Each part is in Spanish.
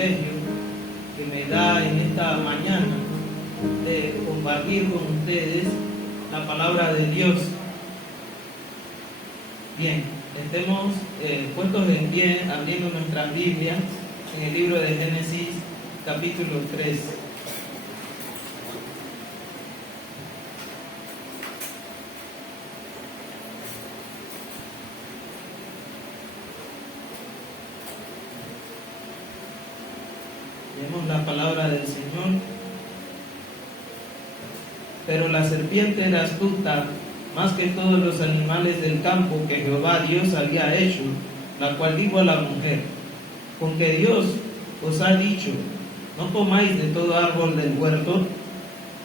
privilegio que me da en esta mañana de compartir con ustedes la palabra de Dios. Bien, estemos puestos en pie, abriendo nuestras Biblias en el libro de Génesis, capítulo 3. Leemos la palabra del Señor. Pero la serpiente era astuta más que todos los animales del campo que Jehová Dios había hecho, la cual dijo a la mujer: con que Dios os ha dicho, no comáis de todo árbol del huerto.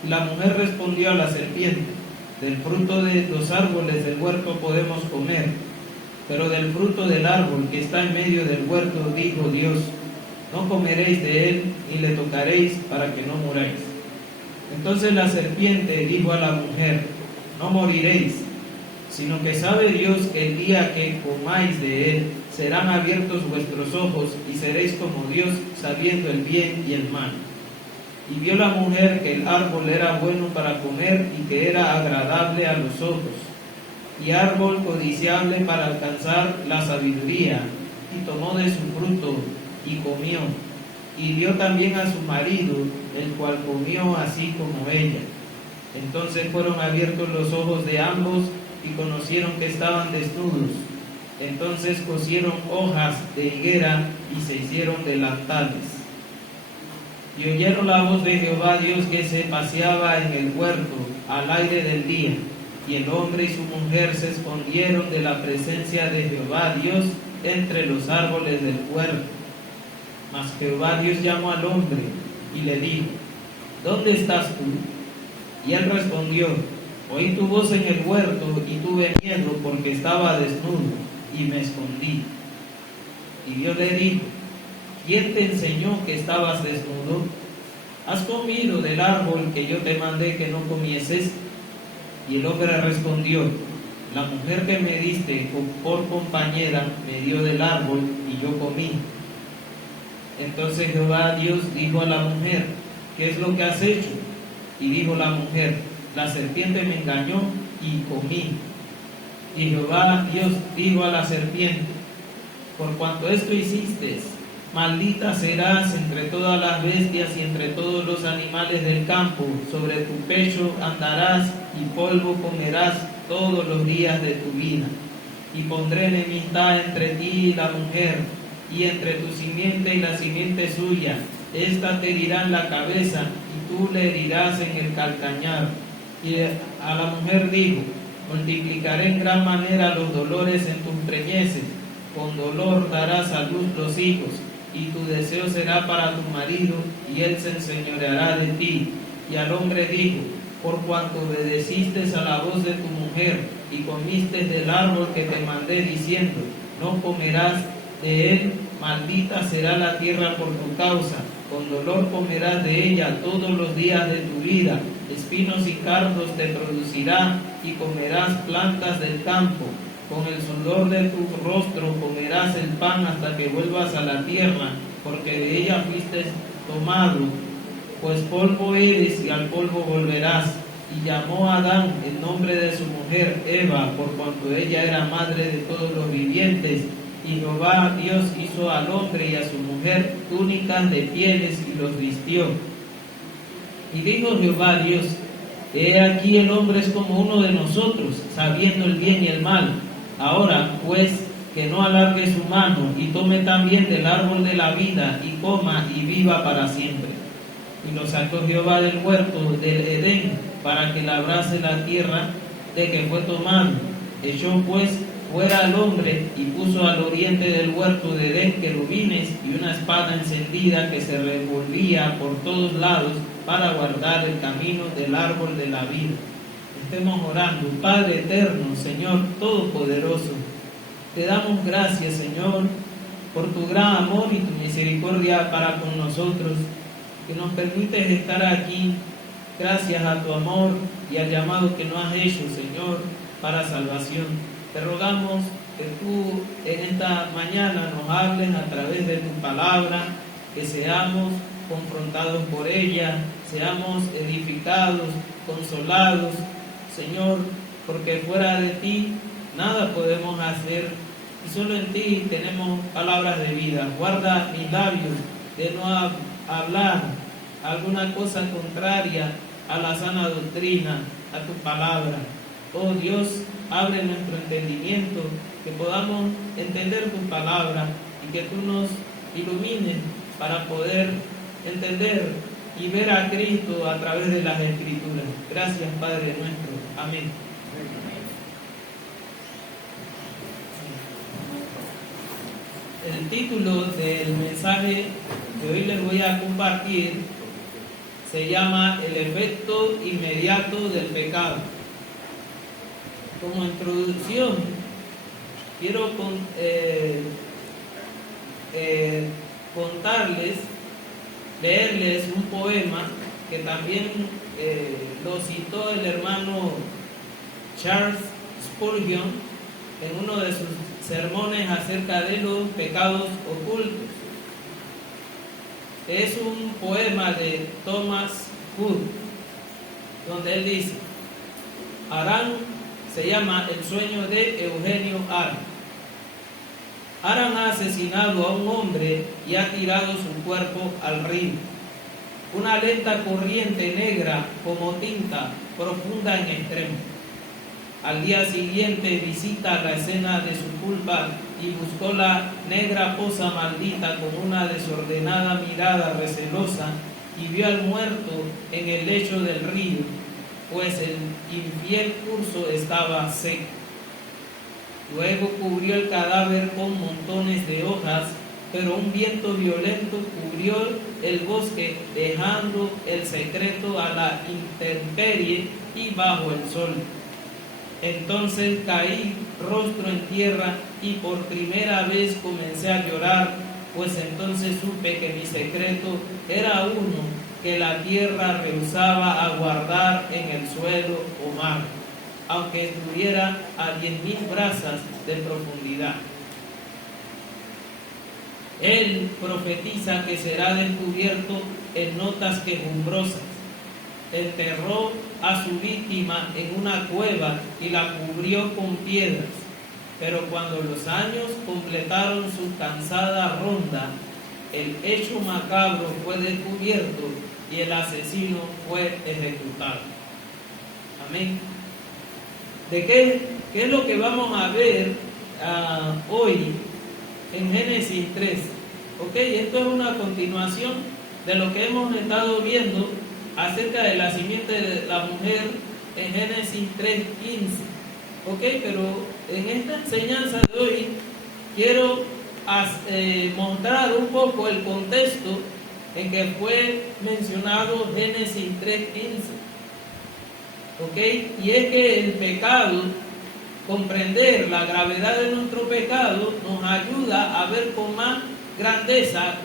Y la mujer respondió a la serpiente: del fruto de los árboles del huerto podemos comer, pero del fruto del árbol que está en medio del huerto dijo Dios: no comeréis de él, ni le tocaréis, para que no muráis. Entonces la serpiente dijo a la mujer: no moriréis, sino que sabe Dios que el día que comáis de él, serán abiertos vuestros ojos, y seréis como Dios, sabiendo el bien y el mal. Y vio la mujer que el árbol era bueno para comer, y que era agradable a los ojos, y árbol codiciable para alcanzar la sabiduría, y tomó de su fruto, y comió, y dio también a su marido, el cual comió así como ella. Entonces fueron abiertos los ojos de ambos, y conocieron que estaban desnudos. Entonces cosieron hojas de higuera, y se hicieron delantales. Y oyeron la voz de Jehová Dios que se paseaba en el huerto al aire del día, y el hombre y su mujer se escondieron de la presencia de Jehová Dios entre los árboles del huerto. Mas Jehová Dios llamó al hombre y le dijo: ¿dónde estás tú? Y él respondió: oí tu voz en el huerto, y tuve miedo porque estaba desnudo, y me escondí. Y Dios le dijo: ¿quién te enseñó que estabas desnudo? ¿Has comido del árbol que yo te mandé que no comieses? Y el hombre respondió: la mujer que me diste por compañera me dio del árbol, y yo comí. Entonces Jehová Dios dijo a la mujer: ¿qué es lo que has hecho? Y dijo la mujer: la serpiente me engañó y comí. Y Jehová Dios dijo a la serpiente: por cuanto esto hiciste, maldita serás entre todas las bestias y entre todos los animales del campo. Sobre tu pecho andarás, y polvo comerás todos los días de tu vida. Y pondré enemistad entre ti y la mujer, y entre tu simiente y la simiente suya. Esta te herirá en la cabeza, y tú le herirás en el calcañar. Y a la mujer dijo: multiplicaré en gran manera los dolores en tus preñeces, con dolor darás a luz los hijos, y tu deseo será para tu marido, y él se enseñoreará de ti. Y al hombre dijo: por cuanto obedeciste a la voz de tu mujer, y comiste del árbol que te mandé, diciendo: no comerás de él, maldita será la tierra por tu causa, con dolor comerás de ella todos los días de tu vida, espinos y cardos te producirá, y comerás plantas del campo. Con el sudor de tu rostro comerás el pan hasta que vuelvas a la tierra, porque de ella fuiste tomado, pues polvo eres y al polvo volverás. Y llamó a Adán el nombre de su mujer Eva, por cuanto ella era madre de todos los vivientes. Y Jehová Dios hizo al hombre y a su mujer túnicas de pieles, y los vistió. Y dijo Jehová Dios: he aquí el hombre es como uno de nosotros, sabiendo el bien y el mal. Ahora pues, que no alargue su mano, y tome también del árbol de la vida, y coma y viva para siempre. Y lo sacó Jehová del huerto del Edén, para que labrase la tierra de que fue tomado. Echó pues fuera al hombre, y puso al oriente del huerto de Edén querubines y una espada encendida que se revolvía por todos lados para guardar el camino del árbol de la vida. Estemos orando. Padre eterno, Señor Todopoderoso, te damos gracias, Señor, por tu gran amor y tu misericordia para con nosotros, que nos permites estar aquí gracias a tu amor y al llamado que nos has hecho, Señor, para salvación. Te rogamos que tú en esta mañana nos hables a través de tu palabra, que seamos confrontados por ella, seamos edificados, consolados, Señor, porque fuera de ti nada podemos hacer y solo en ti tenemos palabras de vida. Guarda mis labios de no hablar alguna cosa contraria a la sana doctrina, a tu palabra. Oh Dios, abre nuestro entendimiento, que podamos entender tu palabra y que tú nos ilumines para poder entender y ver a Cristo a través de las Escrituras. Gracias, Padre nuestro. Amén. El título del mensaje que hoy les voy a compartir se llama El efecto inmediato del pecado. Como introducción, quiero leerles un poema que también lo citó el hermano Charles Spurgeon en uno de sus sermones acerca de los pecados ocultos. Es un poema de Thomas Hood, donde él dice: Aram se llama El sueño de Eugenio Aram. Aram ha asesinado a un hombre y ha tirado su cuerpo al río. Una lenta corriente negra como tinta, profunda en extremo. Al día siguiente visita la escena de su culpa y buscó la negra poza maldita con una desordenada mirada recelosa y vio al muerto en el lecho del río, pues el infiel curso estaba seco. Luego cubrió el cadáver con montones de hojas, pero un viento violento cubrió el bosque, dejando el secreto a la intemperie y bajo el sol. Entonces caí rostro en tierra y por primera vez comencé a llorar, pues entonces supe que mi secreto era uno que la tierra rehusaba a guardar en el suelo o mar, aunque estuviera a 10.000 brazas de profundidad. Él profetiza que será descubierto en notas quejumbrosas. Enterró a su víctima en una cueva y la cubrió con piedras. Pero cuando los años completaron su cansada ronda, el hecho macabro fue descubierto y el asesino fue ejecutado. Amén. ¿De qué es lo que vamos a ver hoy en Génesis 3? Ok, esto es una continuación de lo que hemos estado viendo acerca de la simiente de la mujer en Génesis 3:15. Ok, pero en esta enseñanza de hoy quiero mostrar un poco el contexto en que fue mencionado Génesis 3:15. Ok, y es que el pecado, comprender la gravedad de nuestro pecado, nos ayuda a ver con más grandeza,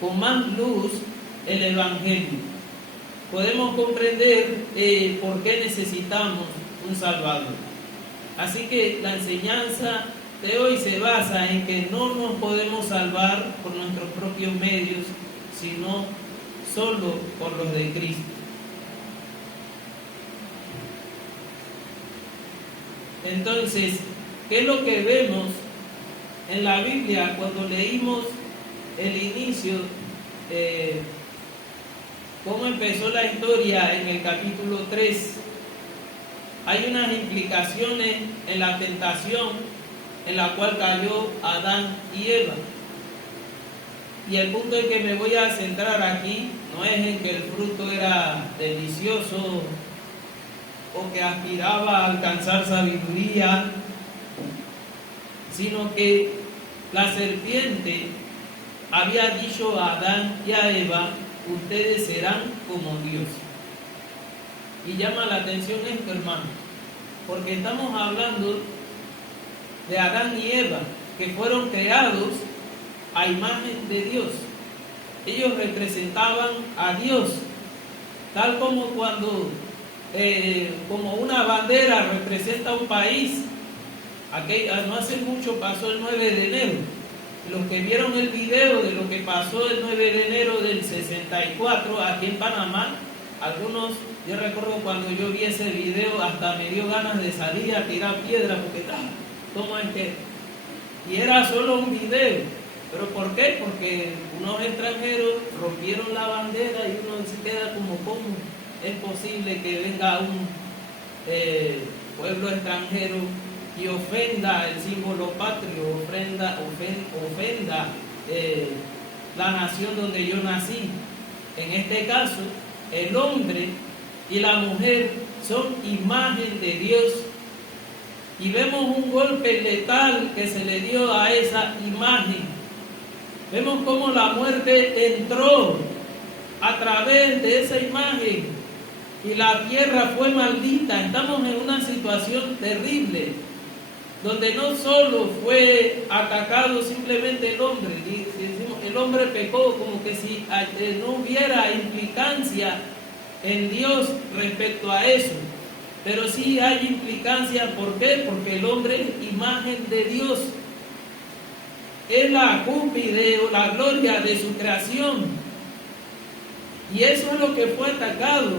con más luz el Evangelio. Podemos comprender por qué necesitamos un Salvador. Así que la enseñanza de hoy se basa en que no nos podemos salvar por nuestros propios medios, sino solo por los de Cristo. Entonces, ¿qué es lo que vemos en la Biblia cuando leímos el inicio? Cómo empezó la historia en el capítulo 3. Hay unas implicaciones en la tentación en la cual cayó Adán y Eva. Y el punto en que me voy a centrar aquí no es en que el fruto era delicioso o que aspiraba a alcanzar sabiduría, sino que la serpiente había dicho a Adán y a Eva: ustedes serán como Dios. Y llama la atención esto, hermanos, porque estamos hablando de Adán y Eva, que fueron creados a imagen de Dios. Ellos representaban a Dios, tal como cuando como una bandera representa un país. No hace mucho pasó el 9 de enero los que vieron el video de lo que pasó el 9 de enero del 64 aquí en Panamá, algunos, yo recuerdo cuando yo vi ese video, hasta me dio ganas de salir a tirar piedra, porque ¿cómo es que? Y era solo un video. ¿Pero por qué? Porque unos extranjeros rompieron la bandera y uno se queda como, ¿cómo es posible que venga un pueblo extranjero y ofenda el símbolo patrio, ofenda la nación donde yo nací? En este caso, el hombre y la mujer son imagen de Dios, y vemos un golpe letal que se le dio a esa imagen. Vemos cómo la muerte entró a través de esa imagen y la tierra fue maldita. Estamos en una situación terrible, donde no solo fue atacado simplemente el hombre, y decimos, el hombre pecó, como que si no hubiera implicancia en Dios respecto a eso. Pero sí hay implicancia. ¿Por qué? Porque el hombre es imagen de Dios. Es la cúspide o la gloria de su creación. Y eso es lo que fue atacado.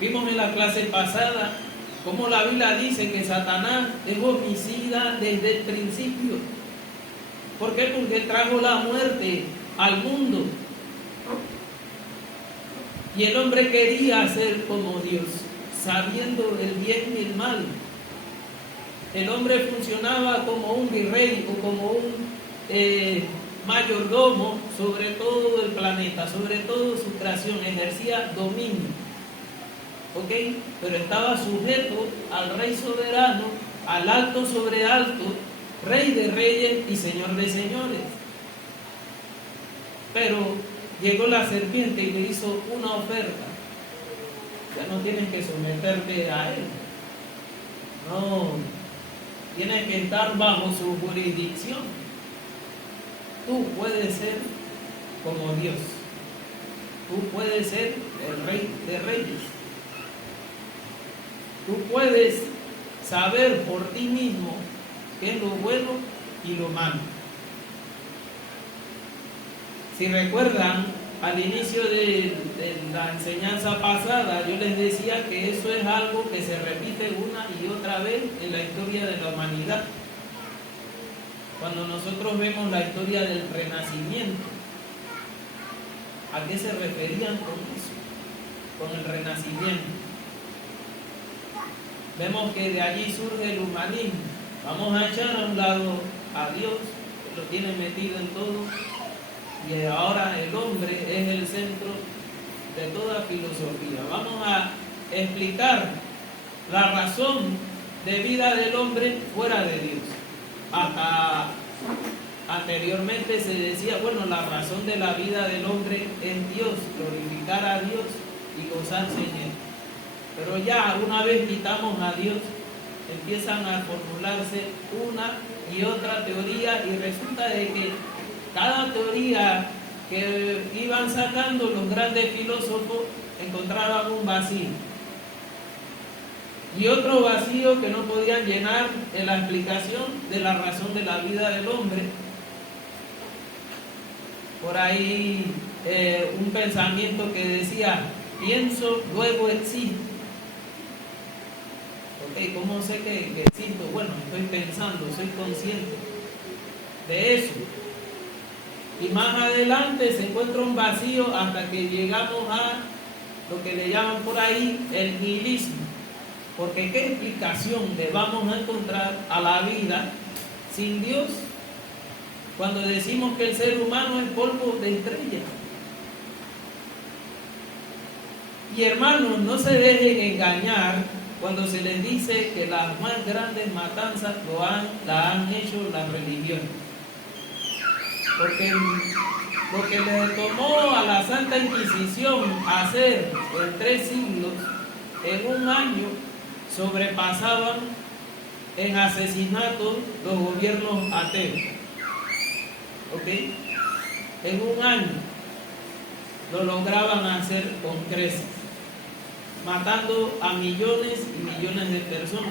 Vimos en la clase pasada cómo la Biblia dice que Satanás es homicida desde el principio. ¿Por qué? Porque trajo la muerte al mundo. Y el hombre quería ser como Dios, sabiendo el bien y el mal. El hombre funcionaba como un virrey o como un mayordomo sobre todo el planeta, sobre todo su creación, ejercía dominio, ¿ok? Pero estaba sujeto al Rey soberano, al alto sobre alto, Rey de reyes y Señor de señores. Pero llegó la serpiente y le hizo una oferta: ya no tienes que someterte a él, no, tienes que estar bajo su jurisdicción. Tú puedes ser como Dios. Tú puedes ser el Rey de reyes. Tú puedes saber por ti mismo qué es lo bueno y lo malo. Si recuerdan, al inicio de la enseñanza pasada, yo les decía que eso es algo que se repite una y otra vez en la historia de la humanidad. Cuando nosotros vemos la historia del Renacimiento, ¿a qué se referían con eso? Con el Renacimiento. Vemos que de allí surge el humanismo. Vamos a echar a un lado a Dios, que lo tiene metido en todo, y ahora el hombre es el centro de toda filosofía. Vamos a explicar la razón de vida del hombre fuera de Dios. Hasta anteriormente se decía, bueno, la razón de la vida del hombre es Dios, glorificar a Dios y gozarse en Él. Pero ya una vez quitamos a Dios, empiezan a formularse una y otra teoría, y resulta de que cada teoría que iban sacando los grandes filósofos encontraban un vacío. Y otro vacío que no podían llenar en la explicación de la razón de la vida del hombre. Por ahí un pensamiento que decía: pienso, luego existo. Ok, ¿cómo sé que existo? Bueno, estoy pensando, soy consciente de eso. Y más adelante se encuentra un vacío hasta que llegamos a lo que le llaman por ahí el nihilismo. Porque ¿qué explicación le vamos a encontrar a la vida sin Dios? Cuando decimos que el ser humano es polvo de estrella. Y hermanos, no se dejen engañar cuando se les dice que las más grandes matanzas la han hecho las religiones. Porque lo que le tomó a la Santa Inquisición hacer en 3 siglos, en un año, sobrepasaban en asesinatos los gobiernos ateos. ¿Ok? En un año lo lograban hacer con creces, matando a millones y millones de personas.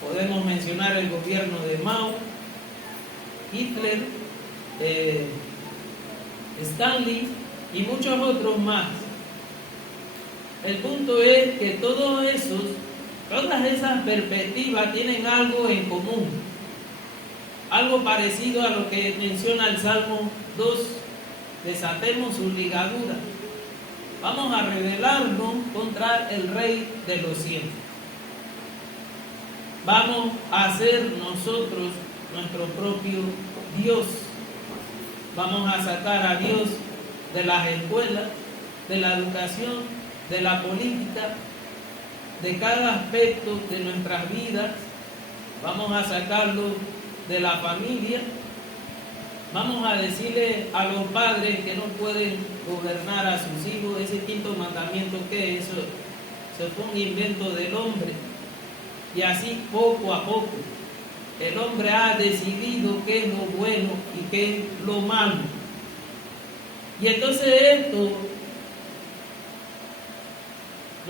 Podemos mencionar el gobierno de Mao, Hitler, Stanley y muchos otros más. El punto es que todas esas perspectivas tienen algo en común, algo parecido a lo que menciona el Salmo 2, desatemos sus ligaduras. Vamos a rebelarnos contra el Rey de los cielos. Vamos a ser nosotros nuestro propio Dios. Vamos a sacar a Dios de las escuelas, de la educación, de la política, de cada aspecto de nuestras vidas. Vamos a sacarlo de la familia. Vamos a decirle a los padres que no pueden gobernar a sus hijos. Ese quinto mandamiento, que eso fue un invento del hombre. Y así poco a poco el hombre ha decidido qué es lo bueno y qué es lo malo. Y entonces esto,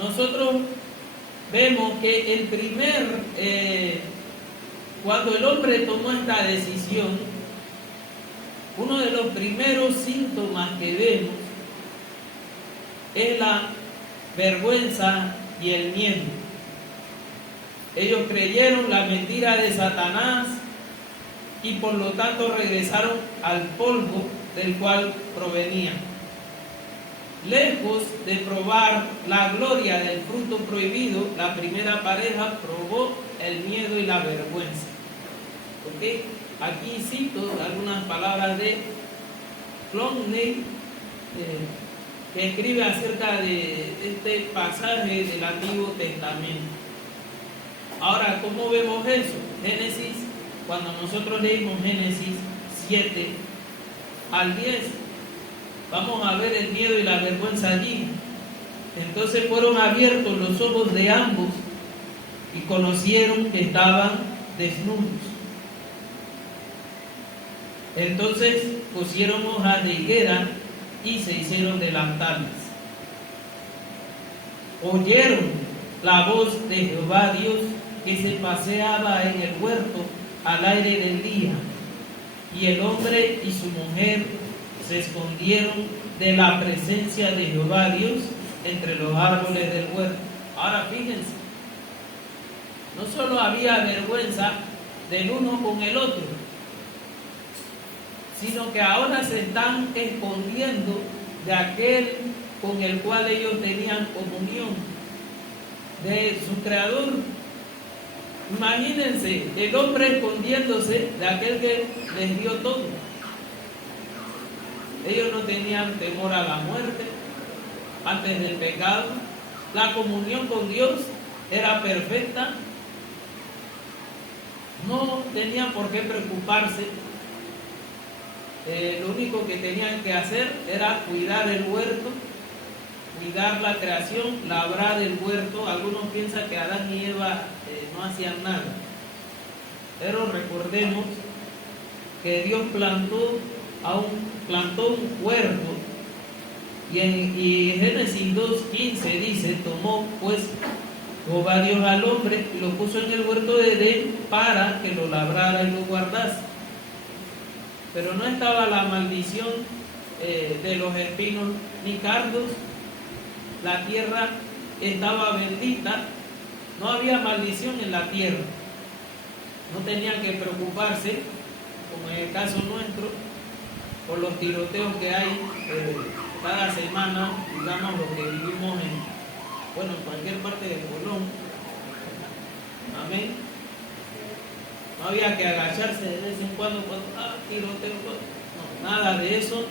nosotros vemos que cuando el hombre tomó esta decisión, uno de los primeros síntomas que vemos es la vergüenza y el miedo. Ellos creyeron la mentira de Satanás y por lo tanto regresaron al polvo del cual provenían. Lejos de probar la gloria del fruto prohibido, la primera pareja probó el miedo y la vergüenza. ¿Okay? Aquí cito algunas palabras de Clowney, que escribe acerca de este pasaje del Antiguo Testamento. Ahora, ¿cómo vemos eso? Génesis, cuando nosotros leímos Génesis 7 al 10, vamos a ver el miedo y la vergüenza allí. Entonces fueron abiertos los ojos de ambos y conocieron que estaban desnudos. Entonces pusieron hojas de higuera y se hicieron delantales. Oyeron la voz de Jehová Dios que se paseaba en el huerto al aire del día, y el hombre y su mujer se escondieron de la presencia de Jehová Dios entre los árboles del huerto. Ahora fíjense, no solo había vergüenza del uno con el otro, sino que ahora se están escondiendo de aquel con el cual ellos tenían comunión, de su creador. Imagínense, el hombre escondiéndose de aquel que les dio todo. Ellos no tenían temor a la muerte antes del pecado. La comunión con Dios era perfecta. No tenían por qué preocuparse. Lo único que tenían que hacer era cuidar el huerto, cuidar la creación, labrar el huerto. Algunos piensan que Adán y Eva no hacían nada, pero recordemos que Dios plantó un huerto, y en Génesis 2:15 dice: tomó pues Jehová Dios al hombre y lo puso en el huerto de Edén para que lo labrara y lo guardase. Pero no estaba la maldición de los espinos ni cardos. La tierra estaba bendita, no había maldición en la tierra. No tenían que preocuparse, como en el caso nuestro, por los tiroteos que hay cada semana, digamos, los que vivimos en cualquier parte de Colón. Amén. No había que agacharse de vez en cuando, tiroteo. No, nada de eso.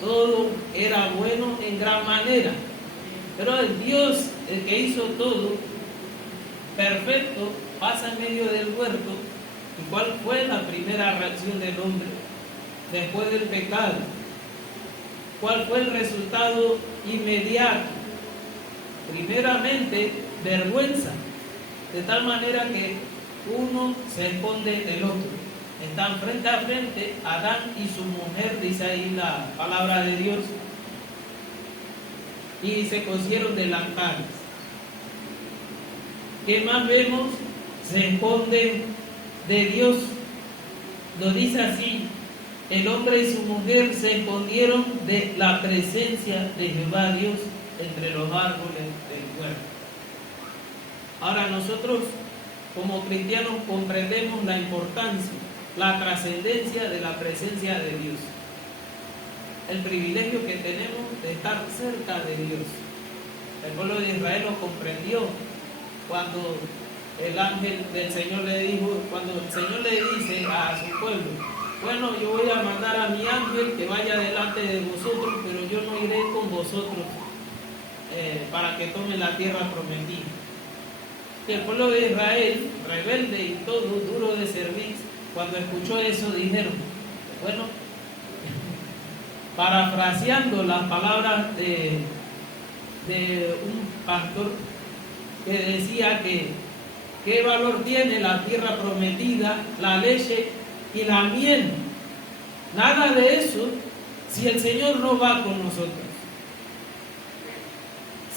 Todo era bueno en gran manera. Pero el Dios, el que hizo todo perfecto, pasa en medio del huerto. ¿Y cuál fue la primera reacción del hombre después del pecado? ¿Cuál fue el resultado inmediato? Primeramente, vergüenza. De tal manera que uno se esconde del otro. Están frente a frente Adán y su mujer, dice ahí la palabra de Dios, y se cosieron delantales. ¿Qué más vemos? Se esconden de Dios. Lo dice así: el hombre y su mujer se escondieron de la presencia de Jehová Dios entre los árboles del huerto. Ahora nosotros como cristianos comprendemos la importancia, la trascendencia de la presencia de Dios, el privilegio que tenemos de estar cerca de Dios. El pueblo de Israel lo comprendió cuando el ángel del Señor le dijo, cuando el Señor le dice a su pueblo: bueno, yo voy a mandar a mi ángel que vaya delante de vosotros, pero yo no iré con vosotros para que tomen la tierra prometida. Y el pueblo de Israel, rebelde y todo, duro de servir, cuando escuchó eso dijeron, bueno, parafraseando las palabras de un pastor que decía que qué valor tiene la tierra prometida, la leche y la miel. Nada de eso si el Señor no va con nosotros.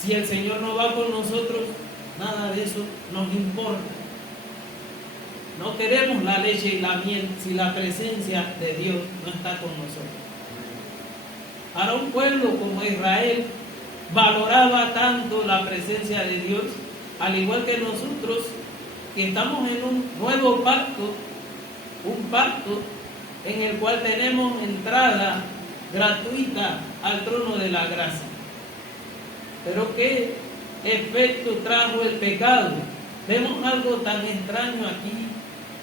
Si el Señor no va con nosotros, nada de eso nos importa. No queremos la leche y la miel si la presencia de Dios no está con nosotros. Ahora, un pueblo como Israel valoraba tanto la presencia de Dios, al igual que nosotros, que estamos en un nuevo pacto, un pacto en el cual tenemos entrada gratuita al trono de la gracia. Pero ¿qué efecto trajo el pecado? Vemos algo tan extraño aquí,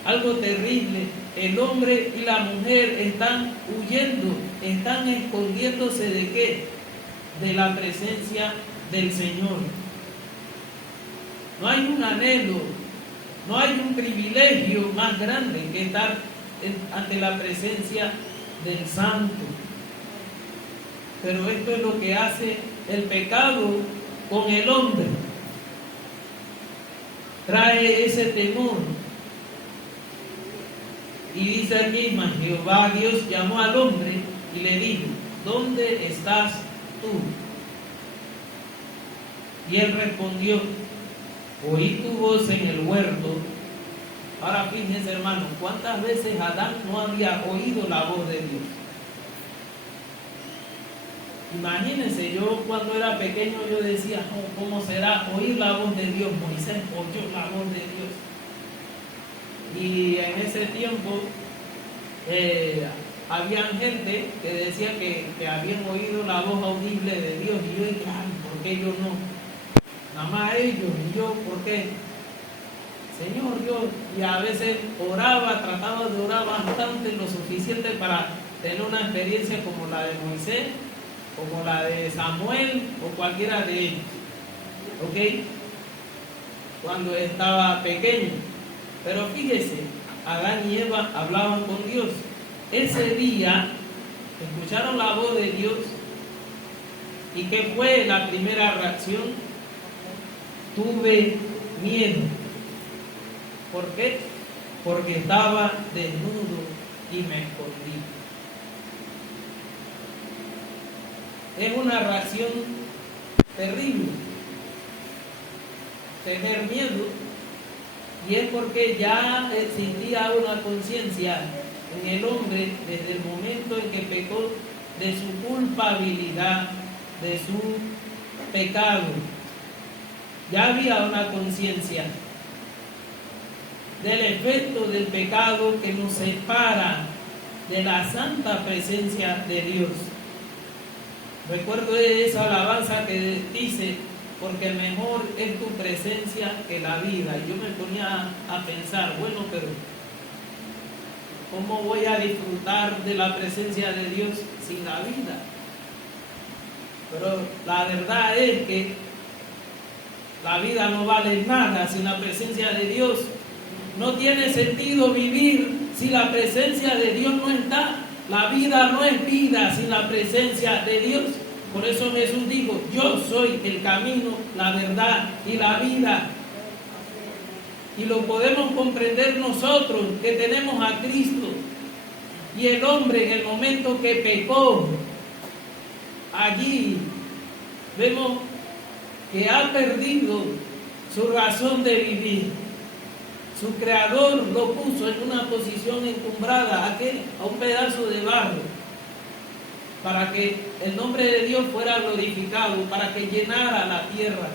algo terrible. El hombre y la mujer están huyendo, están escondiéndose ¿de qué? De la presencia del Señor. No hay un anhelo, no hay un privilegio más grande que estar ante la presencia del Santo. Pero esto es lo que hace el pecado con el hombre. Trae ese temor. Y dice aquí: mas Jehová Dios llamó al hombre y le dijo: ¿dónde estás tú? Y él respondió: oí tu voz en el huerto. Ahora fíjense, hermanos, ¿cuántas veces Adán no había oído la voz de Dios? Imagínense, yo cuando era pequeño yo decía, oh, ¿cómo será oír la voz de Dios? Moisés oyó la voz de Dios. Y en ese tiempo habían gente que decía que habían oído la voz audible de Dios. Y yo dije, ay, ¿por qué yo no? Nada más ellos, y yo, ¿por qué? Señor, yo, y a veces oraba, trataba de orar bastante, lo suficiente para tener una experiencia como la de Moisés, como la de Samuel o cualquiera de ellos, ¿ok? Cuando estaba pequeño. Pero fíjese, Adán y Eva hablaban con Dios. Ese día escucharon la voz de Dios. ¿Y qué fue la primera reacción? Tuve miedo. ¿Por qué? Porque estaba desnudo y me escondí. Es una reacción terrible, tener miedo, y es porque ya existía una conciencia en el hombre desde el momento en que pecó de su culpabilidad, de su pecado. Ya había una conciencia del efecto del pecado que nos separa de la santa presencia de Dios. Recuerdo esa alabanza que dice: porque mejor es tu presencia que la vida. Y yo me ponía a pensar, bueno, pero ¿cómo voy a disfrutar de la presencia de Dios sin la vida? Pero la verdad es que la vida no vale nada sin la presencia de Dios. No tiene sentido vivir si la presencia de Dios no está. La vida no es vida sin la presencia de Dios. Por eso Jesús dijo: yo soy el camino, la verdad y la vida. Y lo podemos comprender nosotros que tenemos a Cristo. Y el hombre, en el momento que pecó, allí vemos que ha perdido su razón de vivir, Su creador lo puso en una posición encumbrada, a un pedazo de barro, para que el nombre de Dios fuera glorificado, para que llenara la tierra,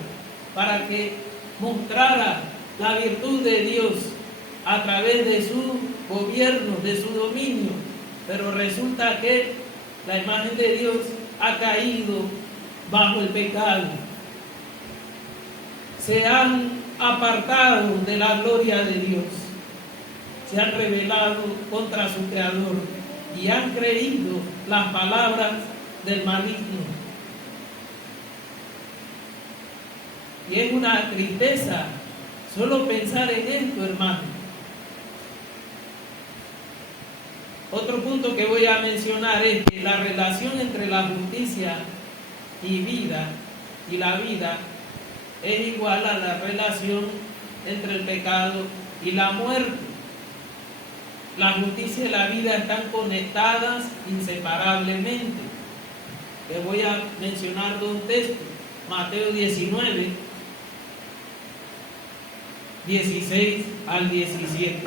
para que mostrara la virtud de Dios a través de su gobierno, de su dominio. Pero resulta que la imagen de Dios ha caído bajo el pecado. Se han apartado de la gloria de Dios, se han rebelado contra su creador y han creído las palabras del maligno. Y es una tristeza solo pensar en esto, hermano. Otro punto que voy a mencionar es que la relación entre la justicia y la vida es igual a la relación entre el pecado y la muerte. La justicia y la vida están conectadas inseparablemente. Les voy a mencionar dos textos. Mateo 19, 16 al 17.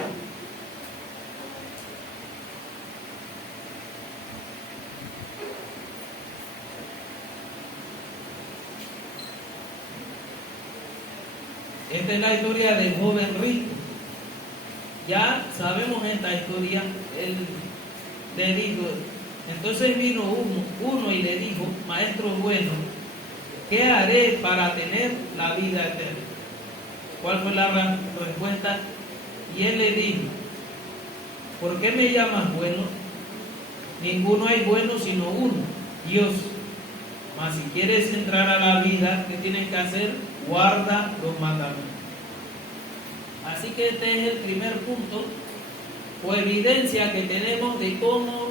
Esta es la historia del joven rico. Ya sabemos esta historia. Él le dijo, entonces vino uno y le dijo, maestro bueno, ¿qué haré para tener la vida eterna? ¿Cuál fue la respuesta? Y él le dijo, ¿por qué me llamas bueno? Ninguno hay bueno sino uno, Dios. Mas si quieres entrar a la vida, ¿qué tienes que hacer? Guarda los mandamientos. Así que este es el primer punto, o evidencia que tenemos de cómo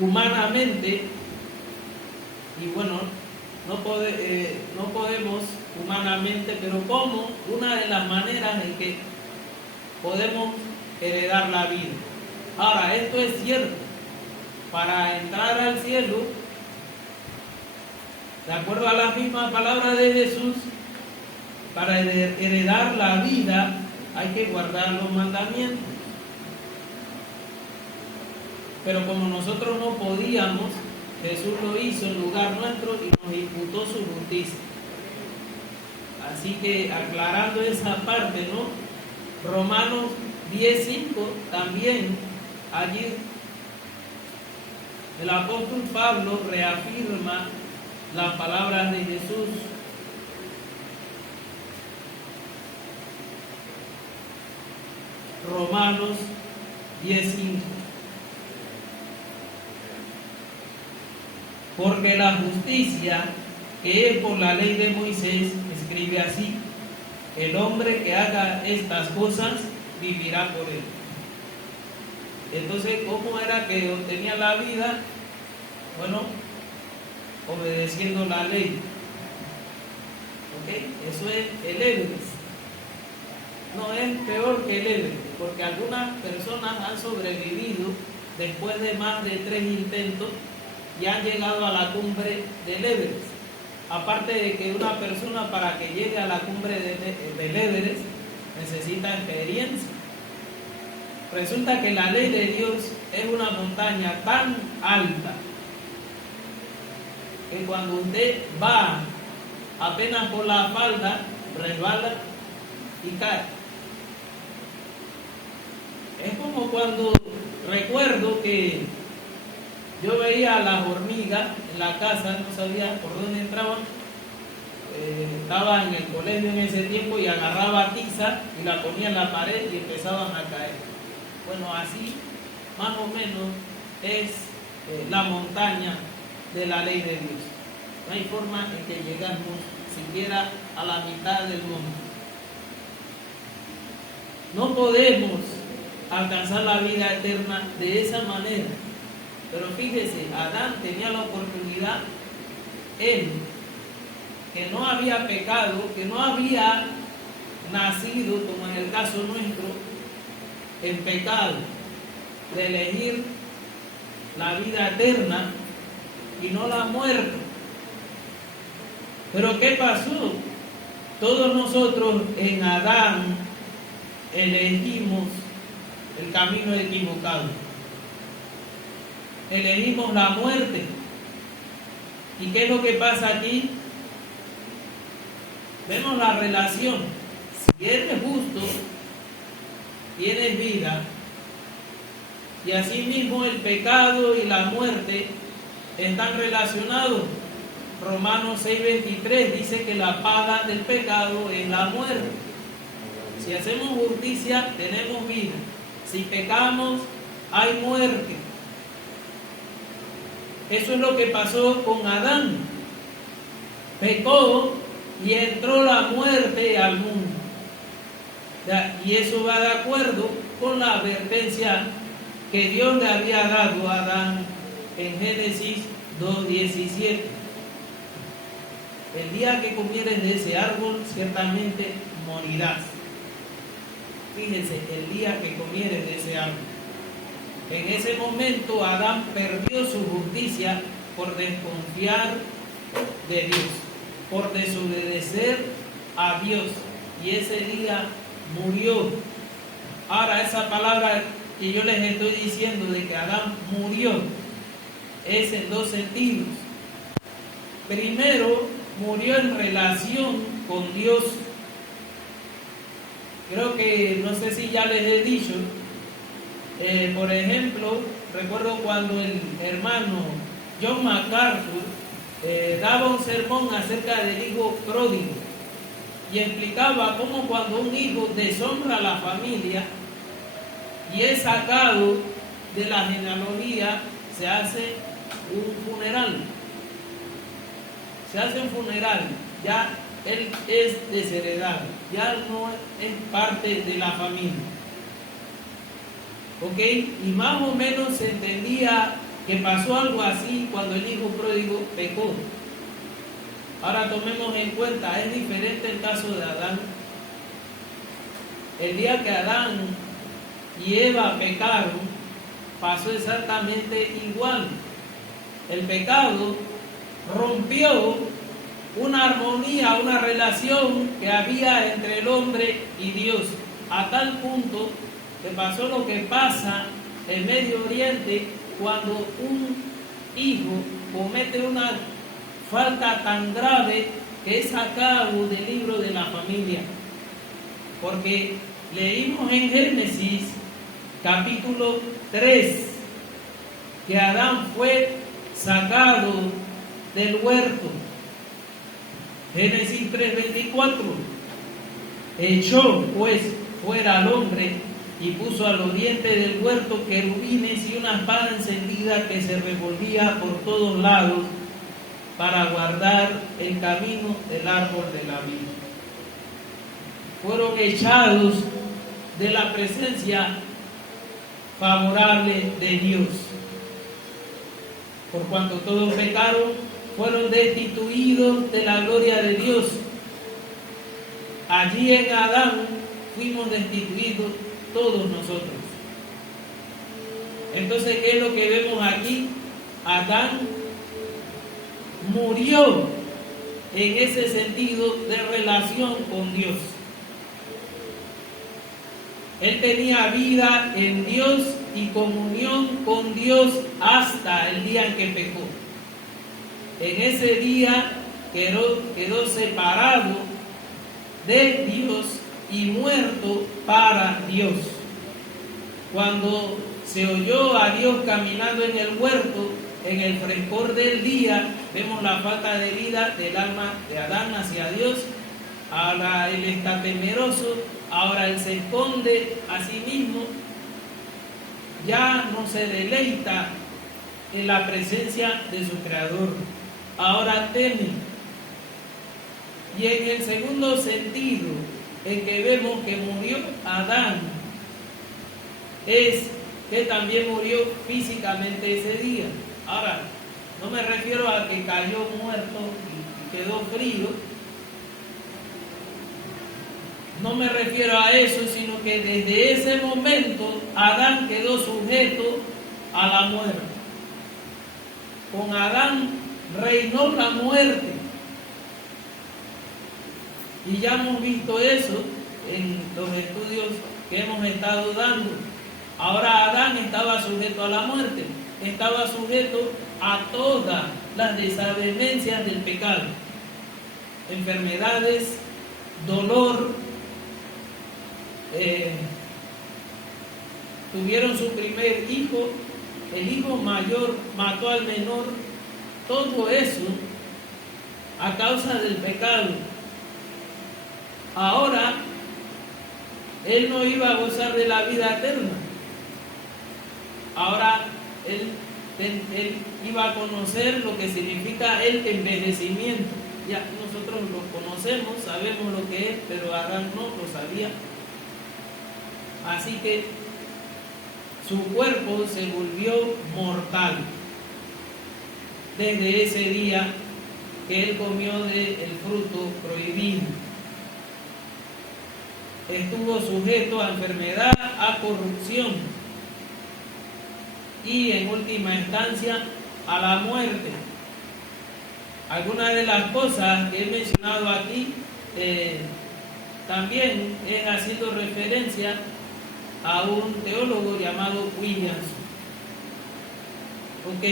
humanamente, y bueno, no podemos humanamente, pero cómo una de las maneras en que podemos heredar la vida. Ahora, esto es cierto, para entrar al cielo, de acuerdo a las mismas palabras de Jesús, para heredar la vida hay que guardar los mandamientos. Pero como nosotros no podíamos, Jesús lo hizo en lugar nuestro y nos imputó su justicia. Así que aclarando esa parte, ¿no? Romanos 10:5 también, allí el apóstol Pablo reafirma las palabras de Jesús. Romanos 10:5. Porque la justicia que es por la ley de Moisés escribe así: el hombre que haga estas cosas vivirá por él. Entonces, ¿cómo era que obtenía la vida? Bueno, obedeciendo la ley. ¿Ok? Eso es el Everest. No es peor que el Everest, porque algunas personas han sobrevivido después de más de 3 intentos y han llegado a la cumbre del Everest. Aparte de que una persona, para que llegue a la cumbre del Everest, necesita experiencia. Resulta que la ley de Dios es una montaña tan alta que cuando usted va apenas por la falda, resbala y cae. Es como cuando recuerdo que yo veía a las hormigas en la casa, no sabía por dónde entraban. Estaba en el colegio en ese tiempo y agarraba tiza y la ponía en la pared y empezaban a caer. Bueno, así más o menos es la montaña de la ley de Dios. No hay forma en que llegamos siquiera a la mitad del mundo. No podemos alcanzar la vida eterna de esa manera. Pero fíjese, Adán tenía la oportunidad, él, que no había pecado, que no había nacido, como en el caso nuestro, en pecado, de elegir la vida eterna y no la muerte. Pero ¿qué pasó? todos nosotros en Adán elegimos el camino equivocado. Elegimos la muerte. ¿Y qué es lo que pasa aquí? Vemos la relación. Si eres justo, tienes vida. Y asimismo el pecado y la muerte están relacionados. Romanos 6:23 dice que la paga del pecado es la muerte. Si hacemos justicia, tenemos vida. Si pecamos, hay muerte. Eso es lo que pasó con Adán. Pecó y entró la muerte al mundo. Y eso va de acuerdo con la advertencia que Dios le había dado a Adán en Génesis 2:17. El día que comieres de ese árbol, ciertamente morirás. Fíjense, el día que comieres de ese árbol. En ese momento Adán perdió su justicia por desconfiar de Dios, por desobedecer a Dios. Y ese día murió. Ahora, esa palabra que yo les estoy diciendo de que Adán murió es en dos sentidos. Primero, murió en relación con Dios. Creo que, no sé si ya les he dicho, por ejemplo, recuerdo cuando el hermano John MacArthur daba un sermón acerca del hijo pródigo y explicaba cómo cuando un hijo deshonra a la familia y es sacado de la genealogía, se hace un funeral. Se hace un funeral, ya él es desheredado, ya no es parte de la familia. ¿Ok? Y más o menos se entendía que pasó algo así cuando el hijo pródigo pecó. Ahora tomemos en cuenta, es diferente el caso de Adán. El día que Adán y Eva pecaron, pasó exactamente igual. El pecado rompió una armonía, una relación que había entre el hombre y Dios, a tal punto que pasó lo que pasa en Medio Oriente cuando un hijo comete una falta tan grave que es sacado del libro de la familia. Porque leímos en Génesis capítulo 3 que Adán fue sacado del huerto. Génesis 3:24. Echó pues fuera al hombre y puso al oriente del huerto querubines y una espada encendida que se revolvía por todos lados para guardar el camino del árbol de la vida. Fueron echados de la presencia favorable de Dios. Por cuanto todos pecaron, fueron destituidos de la gloria de Dios. Allí en Adán fuimos destituidos todos nosotros. Entonces, ¿qué es lo que vemos aquí? Adán murió en ese sentido de relación con Dios. Él tenía vida en Dios y comunión con Dios hasta el día en que pecó. En ese día quedó separado de Dios y muerto para Dios. Cuando se oyó a Dios caminando en el huerto, en el frescor del día, vemos la falta de vida del alma de Adán hacia Dios. Ahora él está temeroso, ahora él se esconde a sí mismo, ya no se deleita en la presencia de su Creador, ahora teme. Y en el segundo sentido, en que vemos que murió Adán, es que también murió físicamente ese día. Ahora, no me refiero a que cayó muerto y quedó frío, no me refiero a eso, sino que desde ese momento Adán quedó sujeto a la muerte. Con Adán reinó la muerte. Y ya hemos visto eso en los estudios que hemos estado dando. Ahora Adán estaba sujeto a la muerte, estaba sujeto a todas las desavenencias del pecado, enfermedades, dolor, tuvieron su primer hijo, el hijo mayor mató al menor, todo eso a causa del pecado. Ahora, él no iba a gozar de la vida eterna. Ahora, él iba a conocer lo que significa el envejecimiento. Ya nosotros lo conocemos, sabemos lo que es, pero Adán no lo sabía. Así que su cuerpo se volvió mortal desde ese día que él comió del fruto prohibido. Estuvo sujeto a enfermedad, a corrupción y en última instancia a la muerte. Algunas de las cosas que he mencionado aquí también es haciendo referencia a un teólogo llamado Williams. Ok.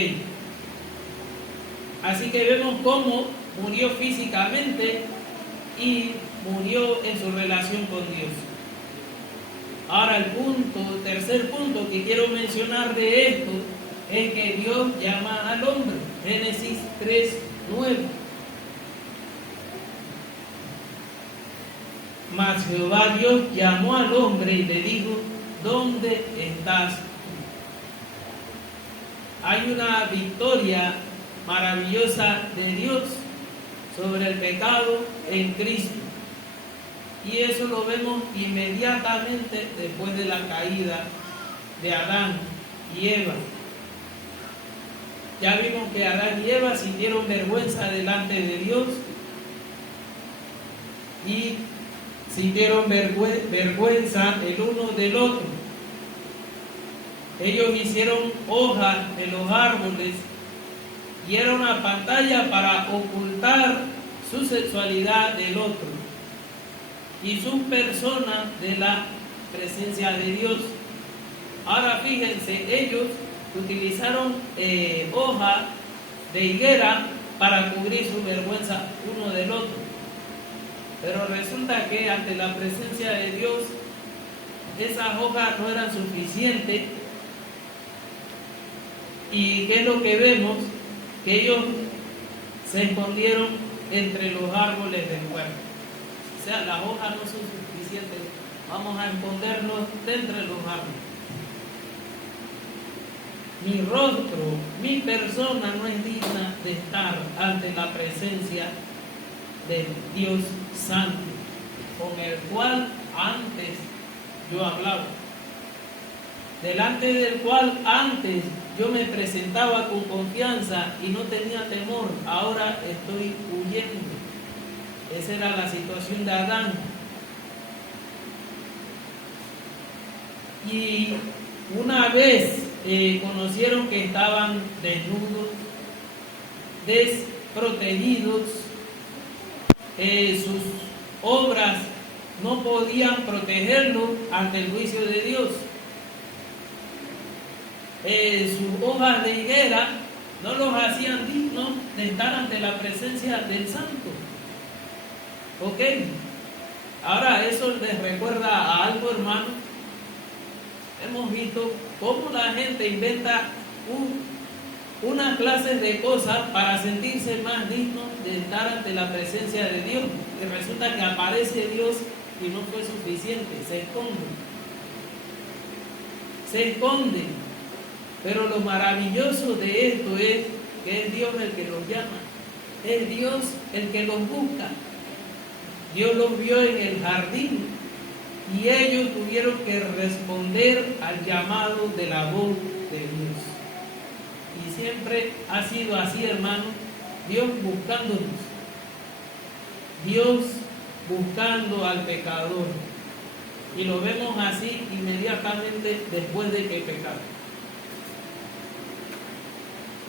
Así que vemos cómo murió físicamente y murió en su relación con Dios. Ahora el tercer punto que quiero mencionar de esto es que Dios llama al hombre. Génesis 3:9. Mas Jehová Dios llamó al hombre y le dijo: ¿dónde estás? Hay una victoria maravillosa de Dios sobre el pecado en Cristo. Y eso lo vemos inmediatamente después de la caída de Adán y Eva. Ya vimos que Adán y Eva sintieron vergüenza delante de Dios y sintieron vergüenza el uno del otro. Ellos hicieron hojas en los árboles y era una pantalla para ocultar su sexualidad del otro y su persona de la presencia de Dios. Ahora fíjense, ellos utilizaron hoja de higuera para cubrir su vergüenza uno del otro. Pero resulta que ante la presencia de Dios, esas hojas no eran suficientes. ¿Y qué es lo que vemos? Que ellos se escondieron entre los árboles del huerto. O sea, las hojas no son suficientes. Vamos a escondernos de entre los árboles. Mi rostro, mi persona no es digna de estar ante la presencia de Dios Santo, con el cual antes yo hablaba, delante del cual antes yo me presentaba con confianza y no tenía temor. Ahora estoy huyendo. Esa era la situación de Adán. Y una vez conocieron que estaban desnudos, desprotegidos, sus obras no podían protegerlos ante el juicio de Dios. Sus hojas de higuera no los hacían dignos de estar ante la presencia del Santo. ¿Ok? Ahora eso les recuerda a algo, hermano. Hemos visto cómo la gente inventa unas clases de cosas para sentirse más dignos de estar ante la presencia de Dios. Y resulta que aparece Dios y no fue suficiente. Se esconde. Pero lo maravilloso de esto es que es Dios el que los llama. Es Dios el que los busca. Dios los vio en el jardín y ellos tuvieron que responder al llamado de la voz de Dios. Y siempre ha sido así, hermano. Dios buscándonos. Dios buscando al pecador. Y lo vemos así inmediatamente después de que pecamos.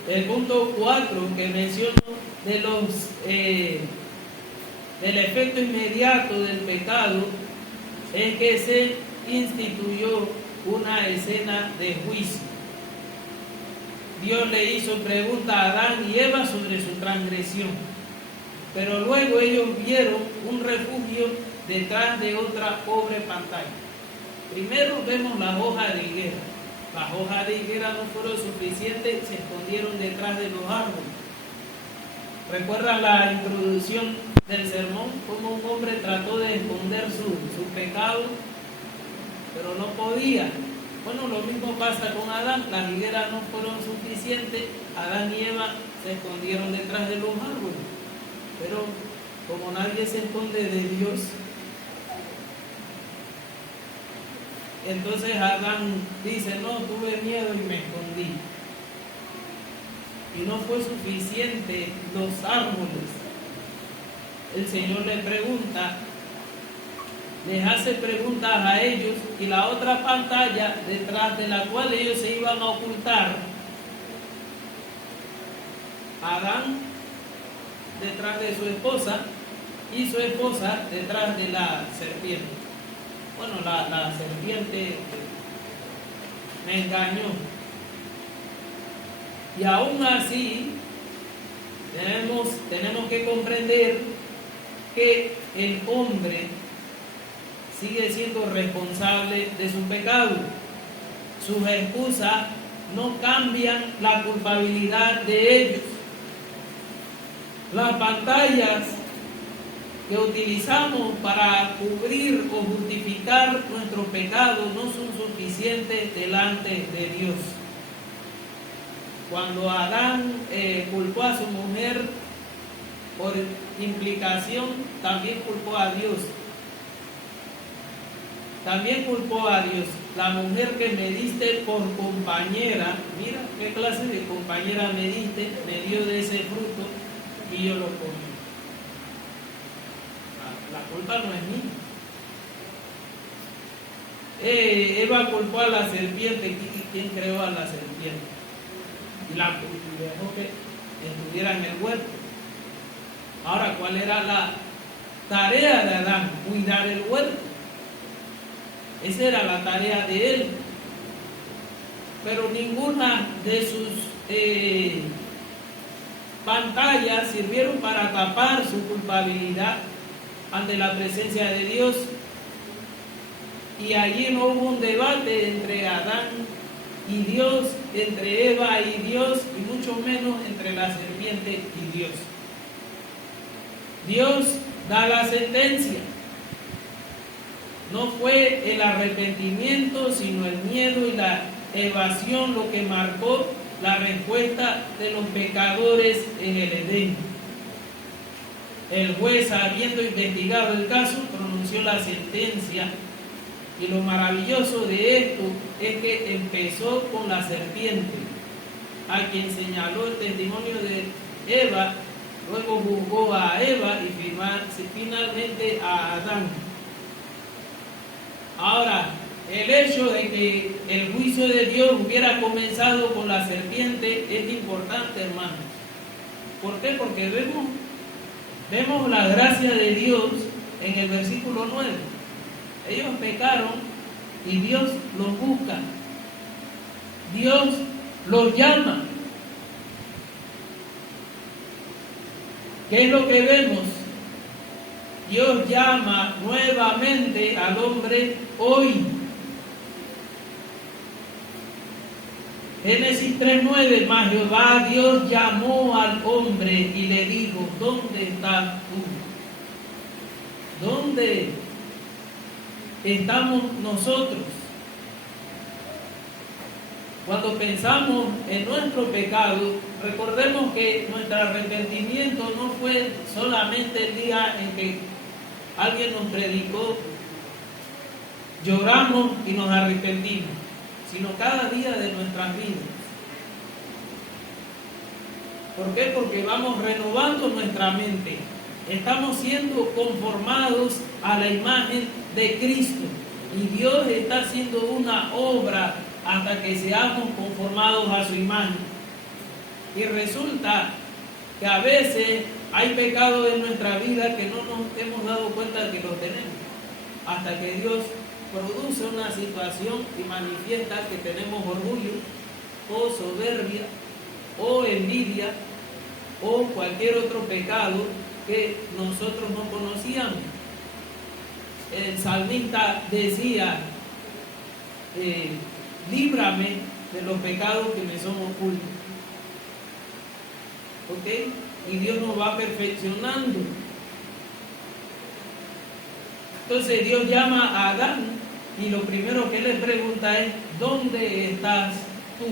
El punto 4 que menciono de el efecto inmediato del pecado es que se instituyó una escena de juicio. Dios le hizo pregunta a Adán y Eva sobre su transgresión, pero luego ellos vieron un refugio detrás de otra pobre pantalla. Primero vemos las hojas de higuera. Las hojas de higuera no fueron suficientes, se escondieron detrás de los árboles. ¿Recuerdan la introducción del sermón? Cómo un hombre trató de esconder su pecado, pero no podía. Bueno, lo mismo pasa con Adán. Las higueras no fueron suficientes. Adán y Eva se escondieron detrás de los árboles. Pero como nadie se esconde de Dios, entonces Adán dice, no, tuve miedo y me escondí. Y no fue suficiente los árboles. El Señor le pregunta, les hace preguntas a ellos, y la otra pantalla detrás de la cual ellos se iban a ocultar, Adán detrás de su esposa y su esposa detrás de la serpiente. Bueno, la serpiente me engañó. Y aún así tenemos que comprender que el hombre sigue siendo responsable de su pecado. Sus excusas no cambian la culpabilidad de ellos. Las pantallas que utilizamos para cubrir o justificar nuestro pecado no son suficientes delante de Dios. Cuando Adán culpó a su mujer, por implicación también culpó a Dios. También culpó a Dios. La mujer que me diste por compañera, mira qué clase de compañera me diste, me dio de ese fruto y yo lo comí. La culpa no es mía. Eva culpó a la serpiente. ¿Quién creó a la serpiente? Y la dejó que estuviera en el huerto. Ahora, ¿cuál era la tarea de Adán? Cuidar el huerto. Esa era la tarea de él. Pero ninguna de sus pantallas sirvieron para tapar su culpabilidad ante la presencia de Dios. Y allí no hubo un debate entre Adán y Dios, entre Eva y Dios, y mucho menos entre la serpiente y Dios. Dios da la sentencia. No fue el arrepentimiento, sino el miedo y la evasión lo que marcó la respuesta de los pecadores en el Edén. El juez, habiendo investigado el caso, pronunció la sentencia. Y lo maravilloso de esto es que empezó con la serpiente, a quien señaló el testimonio de Eva, luego juzgó a Eva y finalmente a Adán. Ahora, el hecho de que el juicio de Dios hubiera comenzado con la serpiente es importante, hermanos. ¿Por qué? Porque vemos la gracia de Dios en el versículo 9. Ellos pecaron y Dios los busca. Dios los llama. ¿Qué es lo que vemos? Dios llama nuevamente al hombre hoy. Génesis 3:9, mas Jehová Dios llamó al hombre y le dijo, ¿dónde estás tú? ¿Dónde estamos nosotros? Cuando pensamos en nuestro pecado, recordemos que nuestro arrepentimiento no fue solamente el día en que alguien nos predicó, lloramos y nos arrepentimos, sino cada día de nuestras vidas. ¿Por qué? Porque vamos renovando nuestra mente. Estamos siendo conformados a la imagen de Cristo. Y Dios está haciendo una obra hasta que seamos conformados a su imagen. Y resulta que a veces hay pecados en nuestra vida que no nos hemos dado cuenta que los tenemos, hasta que Dios produce una situación y manifiesta que tenemos orgullo, o soberbia, o envidia, o cualquier otro pecado que nosotros no conocíamos. El salmista decía, líbrame de los pecados que me son ocultos. ¿Ok? Y Dios nos va perfeccionando. Entonces Dios llama a Adán y lo primero que le pregunta es, ¿dónde estás tú?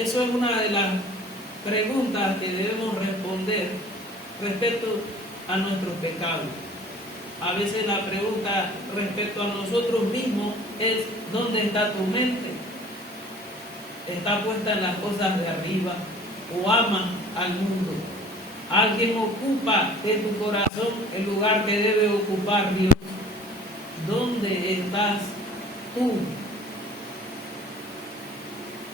Eso es una de las preguntas que debemos responder respecto a nuestros pecados. A veces la pregunta respecto a nosotros mismos es, ¿dónde está tu mente? ¿Está puesta en las cosas de arriba o ama al mundo? ¿Alguien ocupa en tu corazón el lugar que debe ocupar Dios? ¿Dónde estás tú?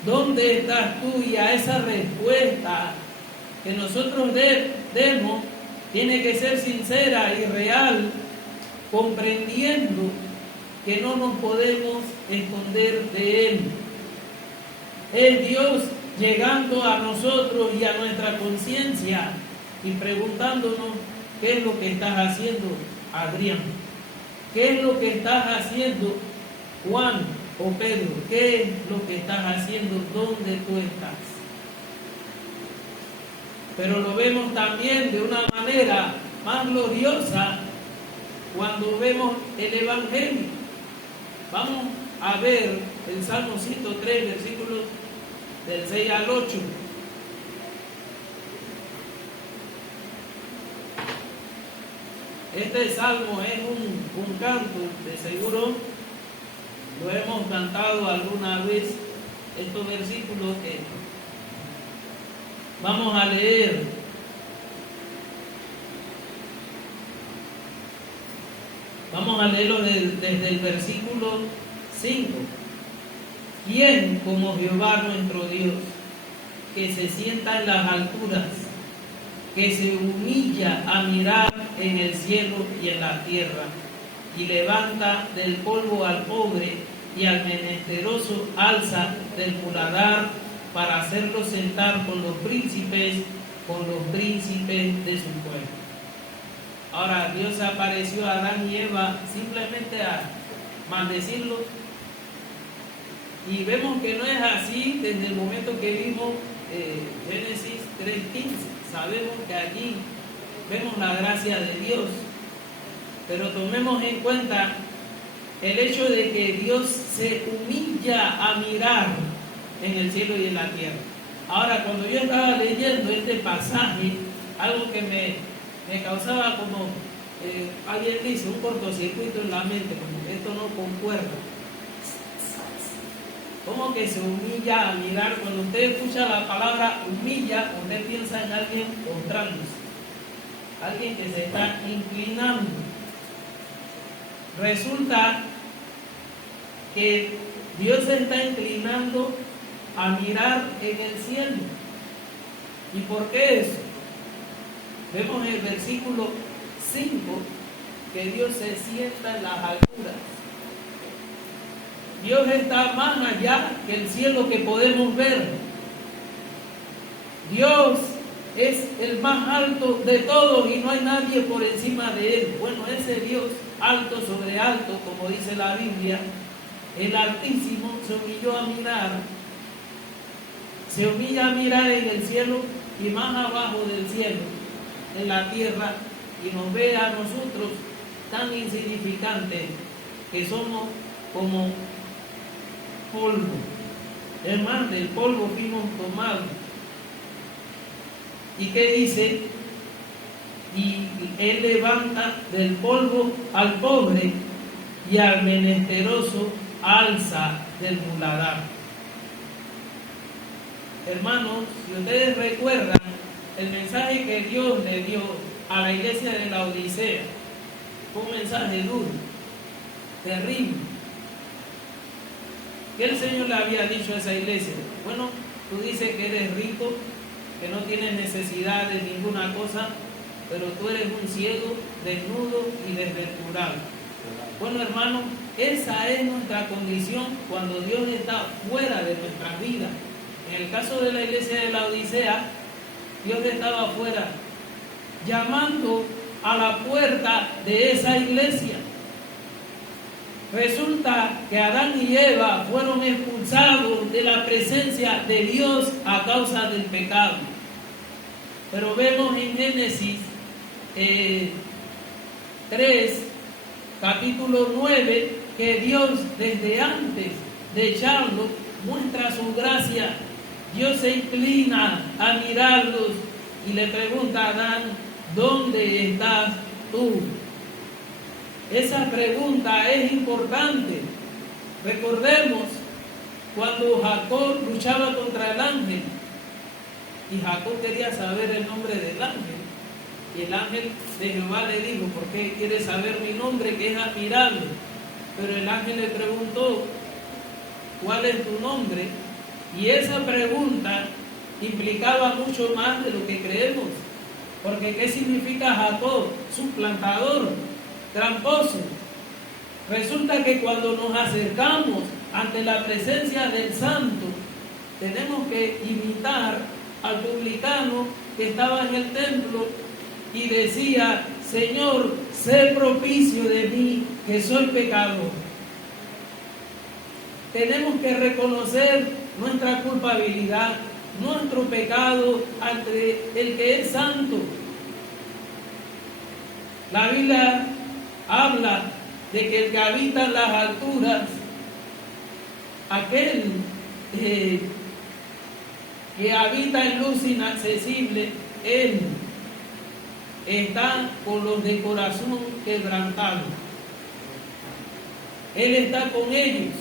¿Dónde estás tú? Y a esa respuesta que nosotros demos tiene que ser sincera y real, comprendiendo que no nos podemos esconder de Él. Es Dios llegando a nosotros y a nuestra conciencia y preguntándonos, ¿qué es lo que estás haciendo, Adrián? ¿Qué es lo que estás haciendo, Juan o Pedro? ¿Qué es lo que estás haciendo? ¿Dónde tú estás? Pero lo vemos también de una manera más gloriosa cuando vemos el Evangelio. Vamos a ver el Salmo 103, versículos del 6 al 8. Este salmo es un canto, de seguro lo hemos cantado alguna vez, estos versículos que vamos a leer. Vamos a leerlo desde el versículo 5. ¿Quién como Jehová nuestro Dios, que se sienta en las alturas, que se humilla a mirar en el cielo y en la tierra, y levanta del polvo al pobre y al menesteroso alza del muladar para hacerlo sentar con los príncipes de su pueblo? Ahora Dios apareció a Adán y Eva simplemente a maldecirlo, y vemos que no es así desde el momento que vimos Génesis 3:15. Sabemos que allí vemos la gracia de Dios, pero tomemos en cuenta el hecho de que Dios se humilla a mirar en el cielo y en la tierra. Ahora, cuando yo estaba leyendo este pasaje, algo que me causaba como, alguien dice, un cortocircuito en la mente, como que esto no concuerda. ¿Cómo que se humilla a mirar? Cuando usted escucha la palabra humilla, usted piensa en alguien postrándose, alguien que se está inclinando. Resulta que Dios se está inclinando a mirar en el cielo. ¿Y por qué eso? Vemos en el versículo 5 que Dios se sienta en las alturas. Dios está más allá que el cielo que podemos ver. Dios es el más alto de todos y no hay nadie por encima de Él. Bueno, ese Dios alto sobre alto, como dice la Biblia, el Altísimo se humilló a mirar, se humilla a mirar en el cielo y más abajo del cielo, en la tierra, y nos ve a nosotros tan insignificantes que somos como polvo. Hermano, del polvo fuimos tomados. ¿Y qué dice? Y Él levanta del polvo al pobre y al menesteroso alza del muladar. Hermanos, si ustedes recuerdan el mensaje que Dios le dio a la iglesia de la Odisea, fue un mensaje duro, terrible. ¿Qué el Señor le había dicho a esa iglesia? Bueno, tú dices que eres rico, que no tienes necesidad de ninguna cosa, pero tú eres un ciego, desnudo y desventurado. Bueno, hermano, esa es nuestra condición cuando Dios está fuera de nuestras vidas. En el caso de la iglesia de la Odisea, Dios estaba afuera, llamando a la puerta de esa iglesia. Resulta que Adán y Eva fueron expulsados de la presencia de Dios a causa del pecado. Pero vemos en Génesis 3, capítulo 9, que Dios desde antes de echarlos muestra su gracia. Dios se inclina a mirarlos y le pregunta a Adán: ¿dónde estás tú? Esa pregunta es importante. Recordemos cuando Jacob luchaba contra el ángel y Jacob quería saber el nombre del ángel, y el ángel de Jehová le dijo: ¿por qué quieres saber mi nombre, que es admirable? Pero el ángel le preguntó: ¿cuál es tu nombre? Y esa pregunta implicaba mucho más de lo que creemos. Porque ¿qué significa Jacob? Suplantador, tramposo. Resulta que cuando nos acercamos ante la presencia del Santo, tenemos que imitar al publicano que estaba en el templo y decía: Señor, sé propicio de mí, que soy pecador. Tenemos que reconocer nuestra culpabilidad, nuestro pecado ante el que es santo. La Biblia habla de que el que habita en las alturas, aquel que habita en luz inaccesible, él está con los de corazón quebrantado. Él está con ellos.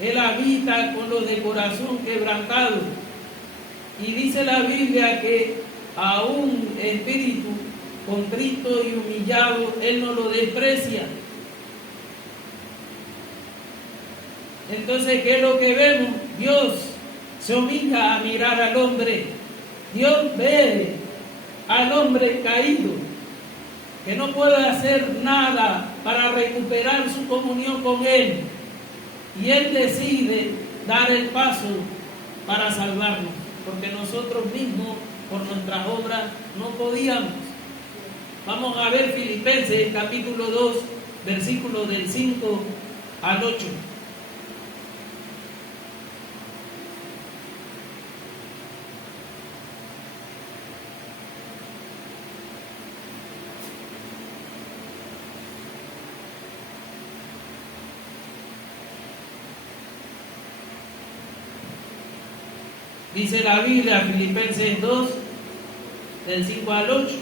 Él habita con los de corazón quebrantado. Y dice la Biblia que a un espíritu contrito y humillado Él no lo desprecia. Entonces, ¿qué es lo que vemos? Dios se humilla a mirar al hombre. Dios ve al hombre caído, que no puede hacer nada para recuperar su comunión con Él. Y Él decide dar el paso para salvarnos, porque nosotros mismos, por nuestras obras, no podíamos. Vamos a ver Filipenses capítulo 2, versículos del 5 al 8. Dice la Biblia, Filipenses 2, del 5 al 8.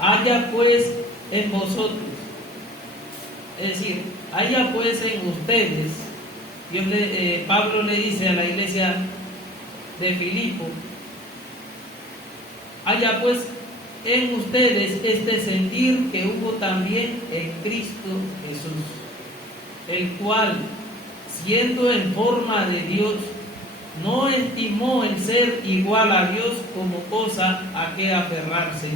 Haya pues en vosotros, es decir, haya pues en ustedes. Pablo le dice a la iglesia de Filipo: haya pues en ustedes este sentir que hubo también en Cristo Jesús, el cual, siendo en forma de Dios, no estimó el ser igual a Dios como cosa a que aferrarse,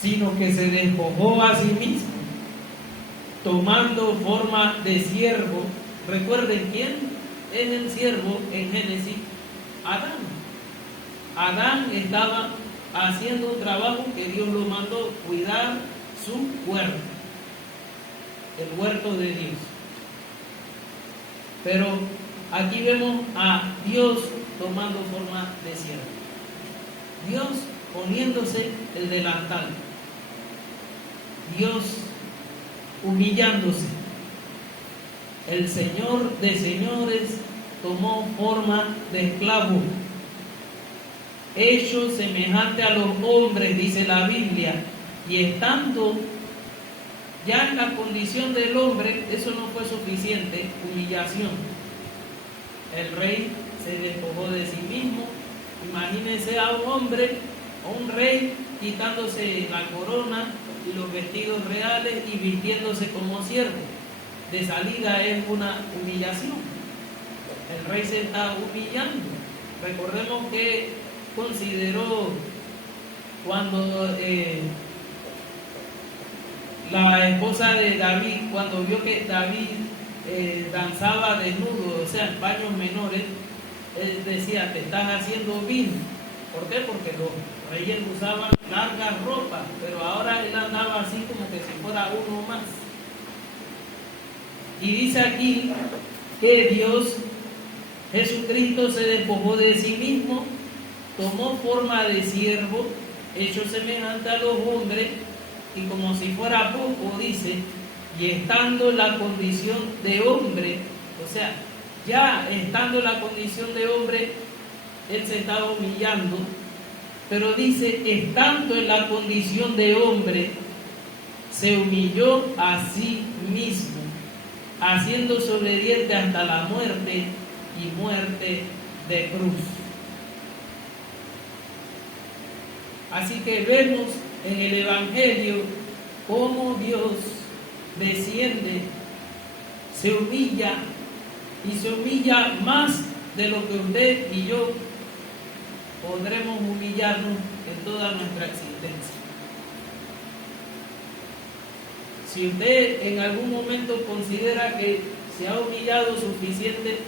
sino que se despojó a sí mismo, tomando forma de siervo. Recuerden quién es el siervo en Génesis: Adán. Adán estaba haciendo un trabajo que Dios lo mandó: cuidar su huerto, el huerto de Dios. Pero aquí vemos a Dios tomando forma de siervo. Dios poniéndose el delantal. Dios humillándose. El Señor de señores tomó forma de esclavo, hecho semejante a los hombres, dice la Biblia, y estando ya en la condición del hombre, eso no fue suficiente, humillación. El rey se despojó de sí mismo. Imagínense a un hombre, a un rey, quitándose la corona y los vestidos reales y vistiéndose como siervo. De salida es una humillación. El rey se está humillando. Recordemos que consideró cuando la esposa de David, cuando vio que David danzaba desnudo, o sea, en paños menores, él decía, te estás haciendo vil. ¿Por qué? Porque los reyes usaban largas ropas, pero ahora él andaba así como que si fuera uno más. Y dice aquí que Dios, Jesucristo, se despojó de sí mismo, tomó forma de siervo, hecho semejante a los hombres, y como si fuera poco, dice, y estando en la condición de hombre, o sea, ya estando en la condición de hombre, él se estaba humillando, pero dice, estando en la condición de hombre, se humilló a sí mismo, haciéndose obediente hasta la muerte y muerte de cruz. Así que vemos en el Evangelio cómo Dios desciende, se humilla y se humilla más de lo que usted y yo podremos humillarnos en toda nuestra existencia. Si usted en algún momento considera que se ha humillado suficiente,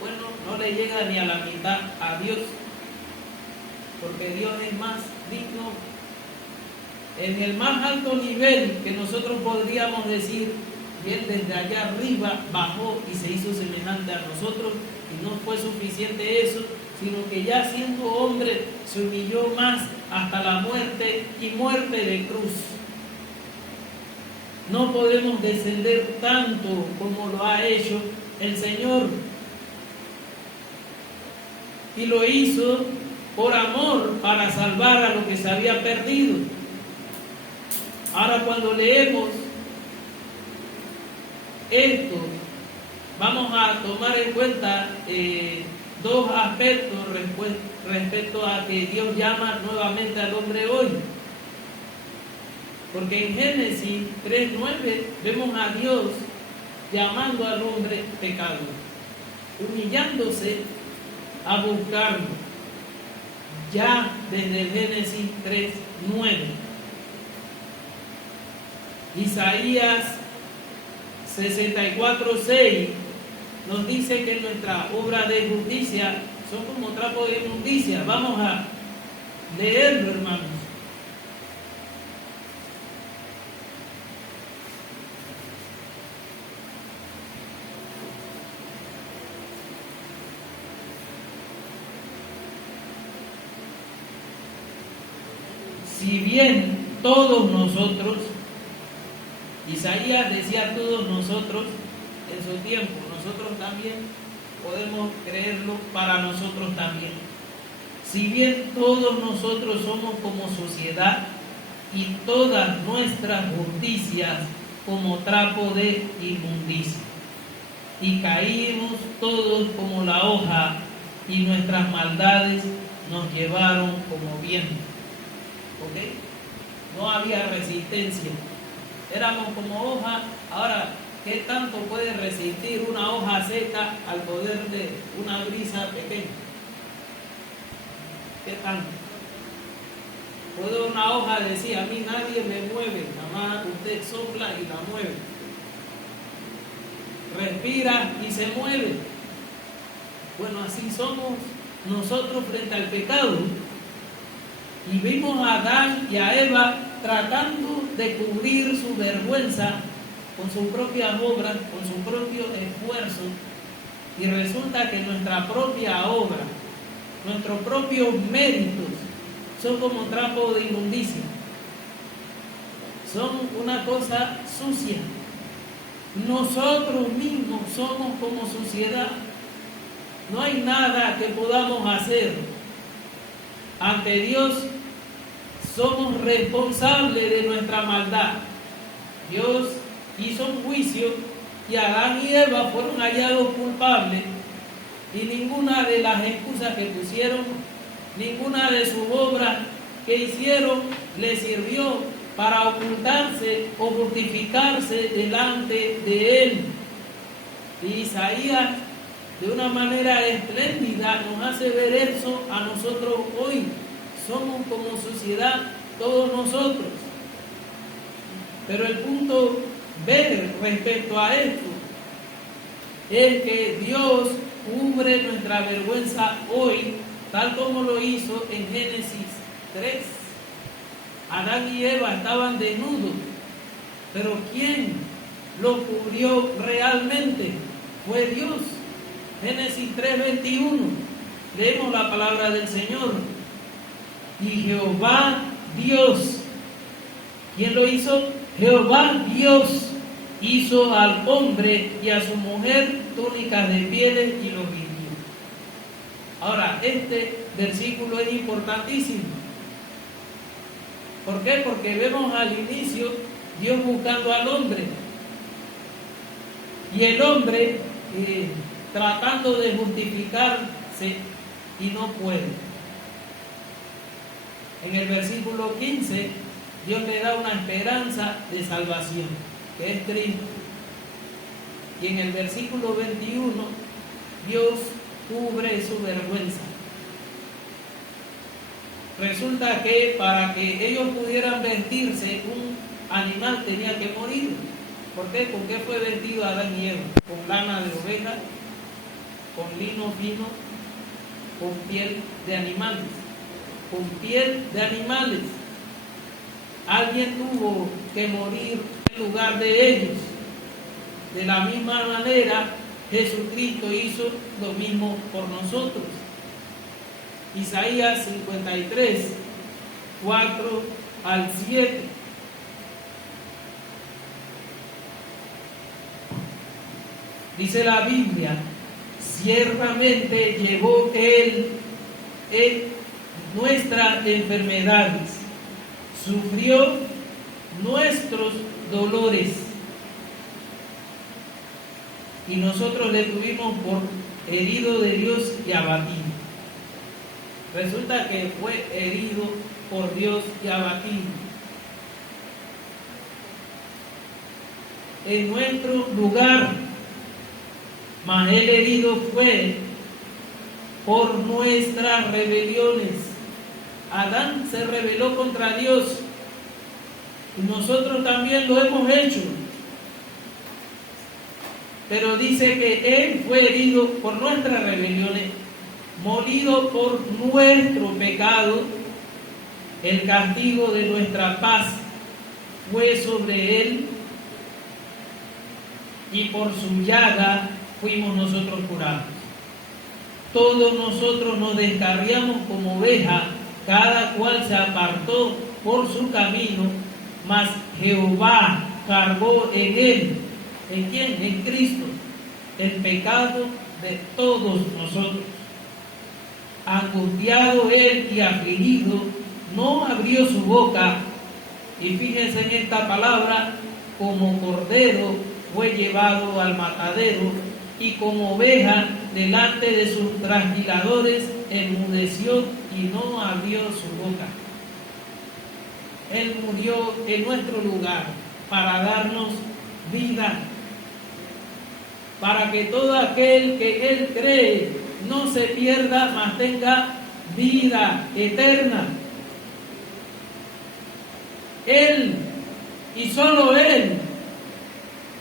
bueno, no le llega ni a la mitad a Dios, porque Dios es más digno. En el más alto nivel que nosotros podríamos decir, y Él desde allá arriba bajó y se hizo semejante a nosotros, y no fue suficiente eso, sino que ya siendo hombre se humilló más hasta la muerte y muerte de cruz. No podemos descender tanto como lo ha hecho el Señor. Y lo hizo por amor, para salvar a lo que se había perdido. Ahora, cuando leemos esto, vamos a tomar en cuenta dos aspectos respecto a que Dios llama nuevamente al hombre hoy. Porque en Génesis 3:9 vemos a Dios llamando al hombre pecador, humillándose a buscarlo, ya desde el Génesis 3:9. Isaías 64:6 nos dice que nuestra obra de justicia son como trapo de inmundicia. Vamos a leerlo, hermanos. Si bien todos nosotros, Isaías decía todos nosotros en su tiempo, nosotros también podemos creerlo para nosotros también. Si bien todos nosotros somos como sociedad y todas nuestras justicias como trapo de inmundicia, y caímos todos como la hoja, y nuestras maldades nos llevaron como viento. ¿Ok? No había resistencia. Éramos como hoja. Ahora, ¿qué tanto puede resistir una hoja seca al poder de una brisa pequeña? ¿Qué tanto? Puede una hoja decir, a mí nadie me mueve, nada más usted sopla y la mueve. Respira y se mueve. Bueno, así somos nosotros frente al pecado. Y vimos a Adán y a Eva tratando de cubrir su vergüenza con sus propias obras, con su propio esfuerzo. Y resulta que nuestra propia obra, nuestros propios méritos, son como trapo de inmundicia. Son una cosa sucia. Nosotros mismos somos como suciedad. No hay nada que podamos hacer. Ante Dios somos responsables de nuestra maldad. Dios hizo un juicio y Adán y Eva fueron hallados culpables, y ninguna de las excusas que pusieron, ninguna de sus obras que hicieron les sirvió para ocultarse o justificarse delante de Él. Y Isaías de una manera espléndida nos hace ver eso a nosotros hoy. Somos como sociedad, todos nosotros. Pero el punto B respecto a esto es que Dios cubre nuestra vergüenza hoy, tal como lo hizo en Génesis 3. Adán y Eva estaban desnudos, pero ¿quién lo cubrió realmente? Fue Dios. Génesis 3:21, leemos la palabra del Señor. Y Jehová Dios, ¿quién lo hizo? Jehová Dios hizo al hombre y a su mujer túnicas de pieles y los vistió. Ahora, este versículo es importantísimo. ¿Por qué? Porque vemos al inicio Dios buscando al hombre y el hombre tratando de justificarse y no puede. En el versículo 15 Dios le da una esperanza de salvación, que es Cristo. Y en el versículo 21 Dios cubre su vergüenza. Resulta que para que ellos pudieran vestirse, un animal tenía que morir. ¿Por qué? ¿Con qué fue vestido Adán y Eva? Con lana de oveja, con lino fino, con piel de animales. Con piel de animales. Alguien tuvo que morir en lugar de ellos. De la misma manera, Jesucristo hizo lo mismo por nosotros. Isaías 53, 4 al 7. Dice la Biblia, ciertamente llevó Él nuestras enfermedades, sufrió nuestros dolores, y nosotros le tuvimos por herido de Dios y abatido. Resulta que fue herido por Dios y abatido. En nuestro lugar, mas Él herido fue por nuestras rebeliones. Adán se rebeló contra Dios y nosotros también lo hemos hecho. Pero dice que Él fue herido por nuestras rebeliones, molido por nuestro pecado. El castigo de nuestra paz fue sobre Él, y por su llaga fuimos nosotros curados. Todos nosotros nos descarriamos como oveja, cada cual se apartó por su camino, mas Jehová cargó en Él. ¿En quién? En Cristo. El pecado de todos nosotros. Angustiado Él y afligido, no abrió su boca. Y fíjense en esta palabra: como cordero fue llevado al matadero, y como oveja delante de sus trasquiladores enmudeció y no abrió su boca. Él murió en nuestro lugar para darnos vida, para que todo aquel que Él cree no se pierda, mas tenga vida eterna. Él, y solo Él,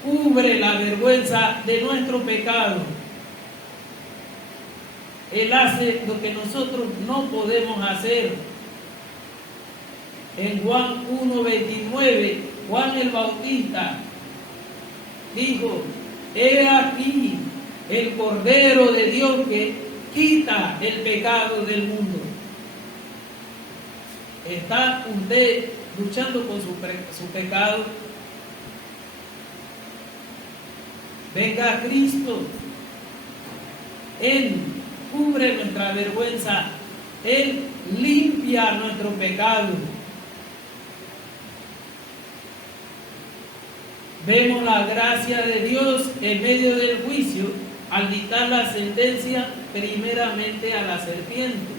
cubre la vergüenza de nuestro pecado. Él hace lo que nosotros no podemos hacer. En Juan 1:29, Juan el Bautista dijo: he aquí el Cordero de Dios que quita el pecado del mundo. ¿Está usted luchando con su pecado? Venga a Cristo. Él cubre nuestra vergüenza. Él limpia nuestro pecado. Vemos la gracia de Dios en medio del juicio al dictar la sentencia primeramente a la serpiente.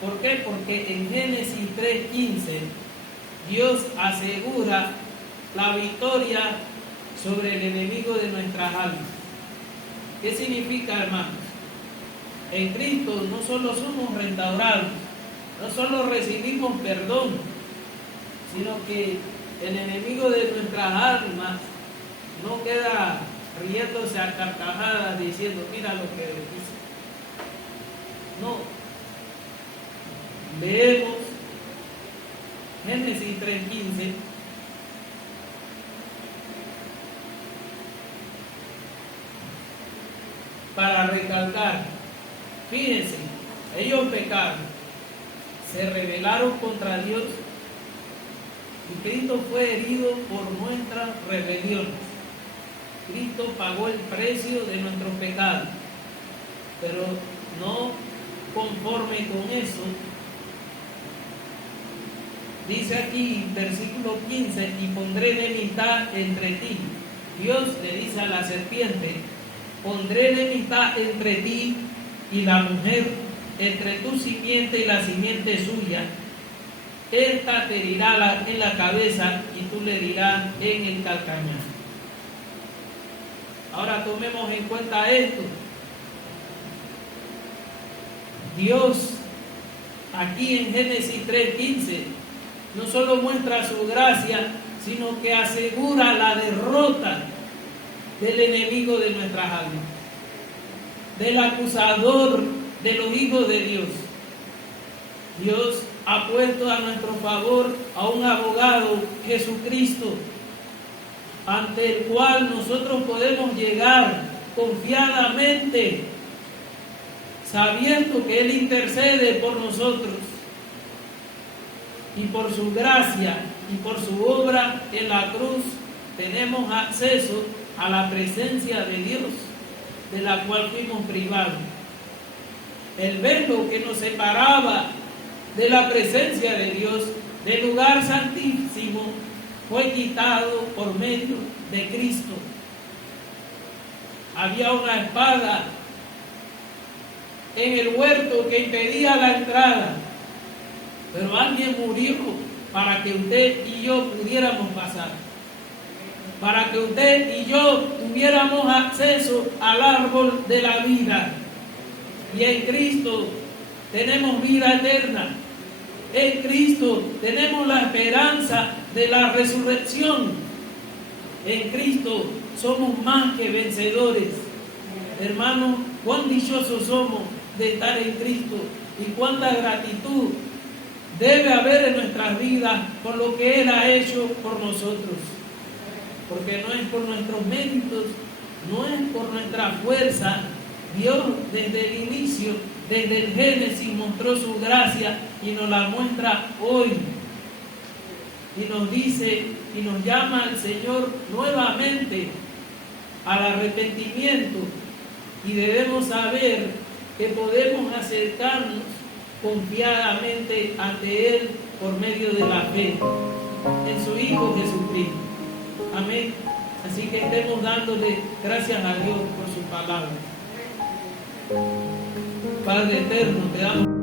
¿Por qué? Porque en Génesis 3:15 Dios asegura la victoria sobre el enemigo de nuestras almas. ¿Qué significa, hermanos? En Cristo no solo somos restaurados, no solo recibimos perdón, sino que el enemigo de nuestras almas no queda riéndose a carcajadas diciendo, mira lo que dice. No. Leemos Génesis 3:15. Para recalcar, fíjense, ellos pecaron, se rebelaron contra Dios y Cristo fue herido por nuestras rebeliones. Cristo pagó el precio de nuestros pecados, pero no conforme con eso, dice aquí, versículo 15, y pondré enemistad entre ti. Dios le dice a la serpiente, pondré enemistad entre ti y la mujer, entre tu simiente y la simiente suya. Esta te herirá en la cabeza y tú le herirás en el calcañar. Ahora tomemos en cuenta esto. Dios, aquí en Génesis 3:15, no solo muestra su gracia, sino que asegura la derrota del enemigo de nuestras almas, del acusador de los hijos de Dios. Dios ha puesto a nuestro favor a un abogado, Jesucristo, ante el cual nosotros podemos llegar confiadamente, sabiendo que Él intercede por nosotros, y por su gracia y por su obra en la cruz tenemos acceso a la presencia de Dios, de la cual fuimos privados. El velo que nos separaba de la presencia de Dios, del lugar santísimo, fue quitado por medio de Cristo. Había una espada en el huerto que impedía la entrada, pero alguien murió para que usted y yo pudiéramos pasar, para que usted y yo tuviéramos acceso al árbol de la vida. Y en Cristo tenemos vida eterna. En Cristo tenemos la esperanza de la resurrección. En Cristo somos más que vencedores. Hermanos, cuán dichosos somos de estar en Cristo y cuánta gratitud debe haber en nuestras vidas por lo que Él ha hecho por nosotros. Porque no es por nuestros méritos, no es por nuestra fuerza. Dios desde el inicio, desde el Génesis, mostró su gracia y nos la muestra hoy. Y nos dice y nos llama al Señor nuevamente al arrepentimiento. Y debemos saber que podemos acercarnos confiadamente ante Él por medio de la fe en su Hijo Jesucristo. Amén. Así que estemos dándole gracias a Dios por su palabra. Padre eterno, te damos